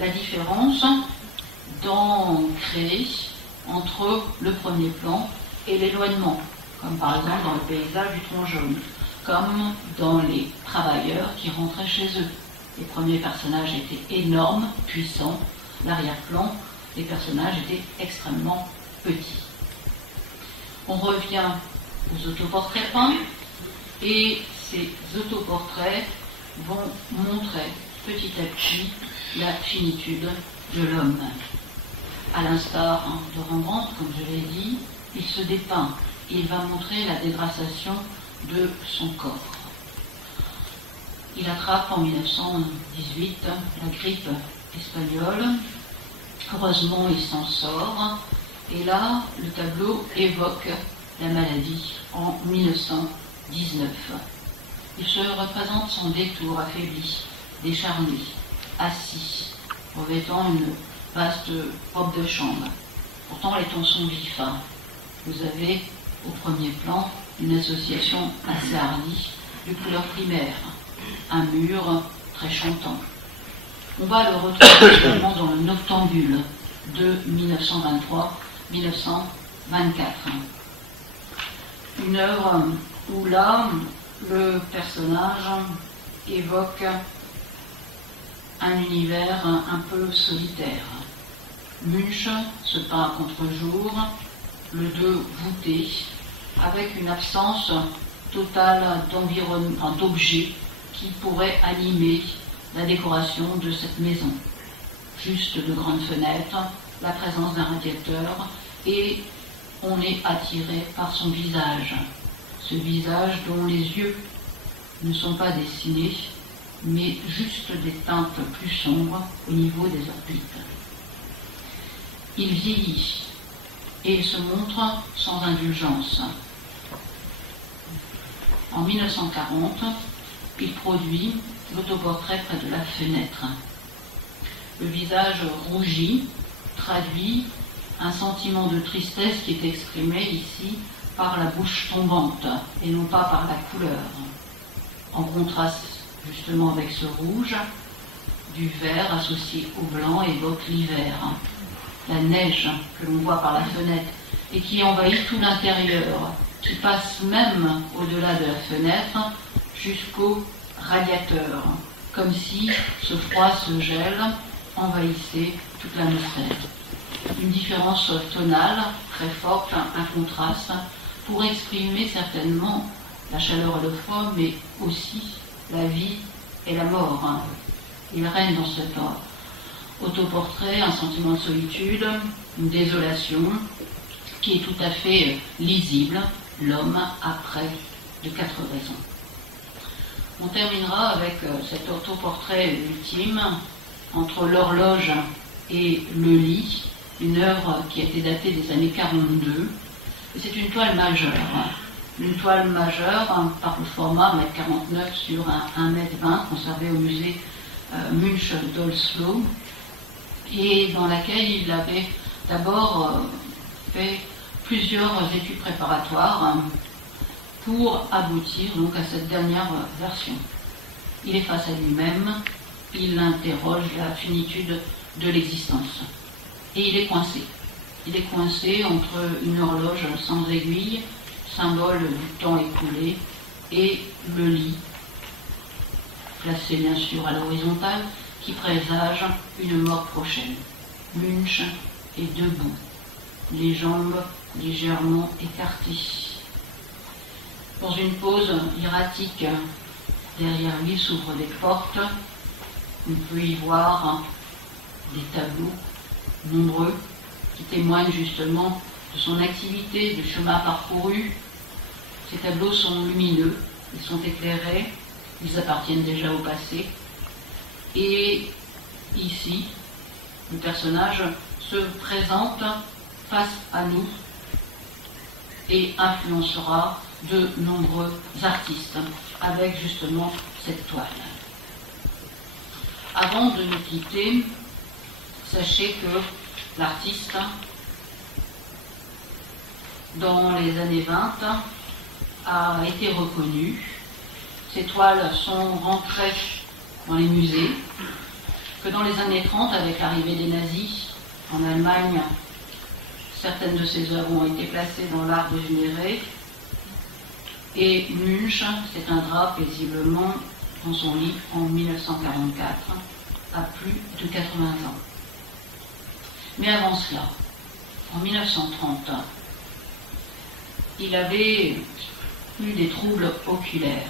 La différence d'ancrer entre le premier plan et l'éloignement, comme par exemple dans le paysage du tronc jaune, comme dans les travailleurs qui rentraient chez eux. Les premiers personnages étaient énormes, puissants, l'arrière-plan, les personnages étaient extrêmement petits. On revient aux autoportraits peints, et ces autoportraits vont montrer petit à petit la finitude de l'homme. À l'instar de Rembrandt, comme je l'ai dit, il se dépeint, il va montrer la dégradation de son corps. Il attrape en 1918 la grippe espagnole. Heureusement, il s'en sort. Et là, le tableau évoque la maladie en 1919. Il se représente son détour affaibli, décharné, assis, revêtant une vaste robe de chambre. Pourtant, les tons sont vifs. Vous avez au premier plan une association assez hardie de couleurs primaires, un mur très chantant. On va le retrouver également dans le Noctambule de 1923-1924. Une œuvre où là, le personnage évoque un univers un peu solitaire. Munch se peint à contre-jour, le deux voûté, avec une absence totale d'environnement, d'objets qui pourraient animer la décoration de cette maison. Juste de grandes fenêtres, la présence d'un radiateur, et on est attiré par son visage. Ce visage dont les yeux ne sont pas dessinés, mais juste des teintes plus sombres au niveau des orbites. il vieillit et il se montre sans indulgence. En 1940, il produit l'autoportrait près de la fenêtre. Le visage rougi traduit un sentiment de tristesse qui est exprimé ici par la bouche tombante et non pas par la couleur. En contraste justement avec ce rouge, du vert associé au blanc évoque l'hiver. La neige que l'on voit par la fenêtre et qui envahit tout l'intérieur, qui passe même au-delà de la fenêtre jusqu'au radiateur, comme si ce froid, ce gel envahissait toute l'atmosphère. Une différence tonale très forte, un contraste, pour exprimer certainement la chaleur et le froid, mais aussi la vie et la mort. Il règne dans cet autoportrait un sentiment de solitude, une désolation, qui est tout à fait lisible, l'homme a près de 4 raisons. On terminera avec cet autoportrait ultime entre l'horloge et le lit, une œuvre qui a été datée des années 42. Et c'est une toile majeure. Une toile majeure par le format 1,49 m sur 1,20 m conservé au musée Munch d'Oslo, et dans laquelle il avait d'abord fait plusieurs études préparatoires pour aboutir donc à cette dernière version. Il est face à lui-même, il interroge la finitude de l'existence. Et il est coincé. Il est coincé entre une horloge sans aiguille, symbole du temps écoulé, et le lit, placé bien sûr à l'horizontale, qui présage une mort prochaine. Munch est debout, les jambes légèrement écartées. Dans une pose hiératique, derrière lui s'ouvrent des portes. On peut y voir des tableaux nombreux qui témoignent justement de son activité, du chemin parcouru. Ces tableaux sont lumineux, ils sont éclairés, ils appartiennent déjà au passé. Et ici, le personnage se présente face à nous et influencera de nombreux artistes avec justement cette toile. Avant de nous quitter, sachez que l'artiste, dans les années 20, a été reconnu. Ses toiles sont rentrées dans les musées, que dans les années 30, avec l'arrivée des nazis en Allemagne, certaines de ses œuvres ont été placées dans l'art dégénéré, et Munch s'éteindra paisiblement dans son lit en 1944, à plus de 80 ans. Mais avant cela, en 1930, il avait eu des troubles oculaires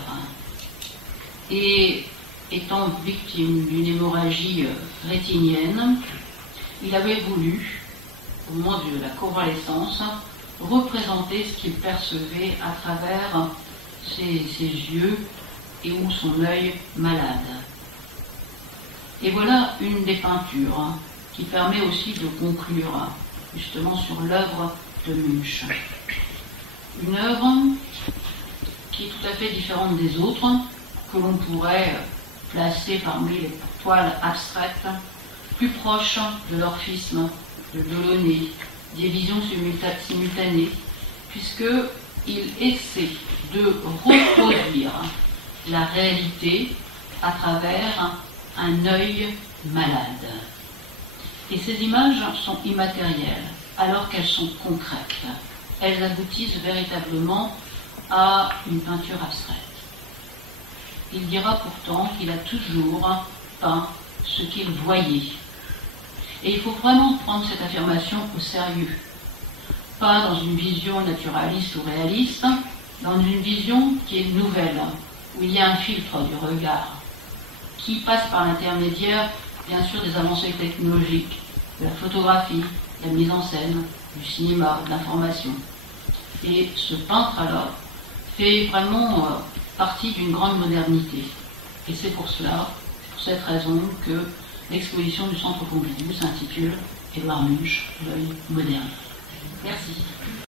et étant victime d'une hémorragie rétinienne, il avait voulu, au moment de la convalescence, représenter ce qu'il percevait à travers ses yeux et ou son œil malade. Et voilà une des peintures qui permet aussi de conclure justement sur l'œuvre de Munch. Une œuvre qui est tout à fait différente des autres, que l'on pourrait placer parmi les toiles abstraites, plus proches de l'orphisme, de Delaunay, des visions simultanées, puisqu'il essaie de reproduire la réalité à travers un œil malade. Et ces images sont immatérielles, alors qu'elles sont concrètes. Elles aboutissent véritablement à une peinture abstraite. Il dira pourtant qu'il a toujours peint ce qu'il voyait. Et il faut vraiment prendre cette affirmation au sérieux. Pas dans une vision naturaliste ou réaliste, dans une vision qui est nouvelle, où il y a un filtre du regard, qui passe par l'intermédiaire, bien sûr, des avancées technologiques, de la photographie, de la mise en scène, du cinéma, de l'information. Et ce peintre, alors, fait vraiment partie d'une grande modernité. Et c'est pour cela, pour cette raison, que l'exposition du Centre Pompidou s'intitule « Édouard Munch, l'œil moderne. Merci.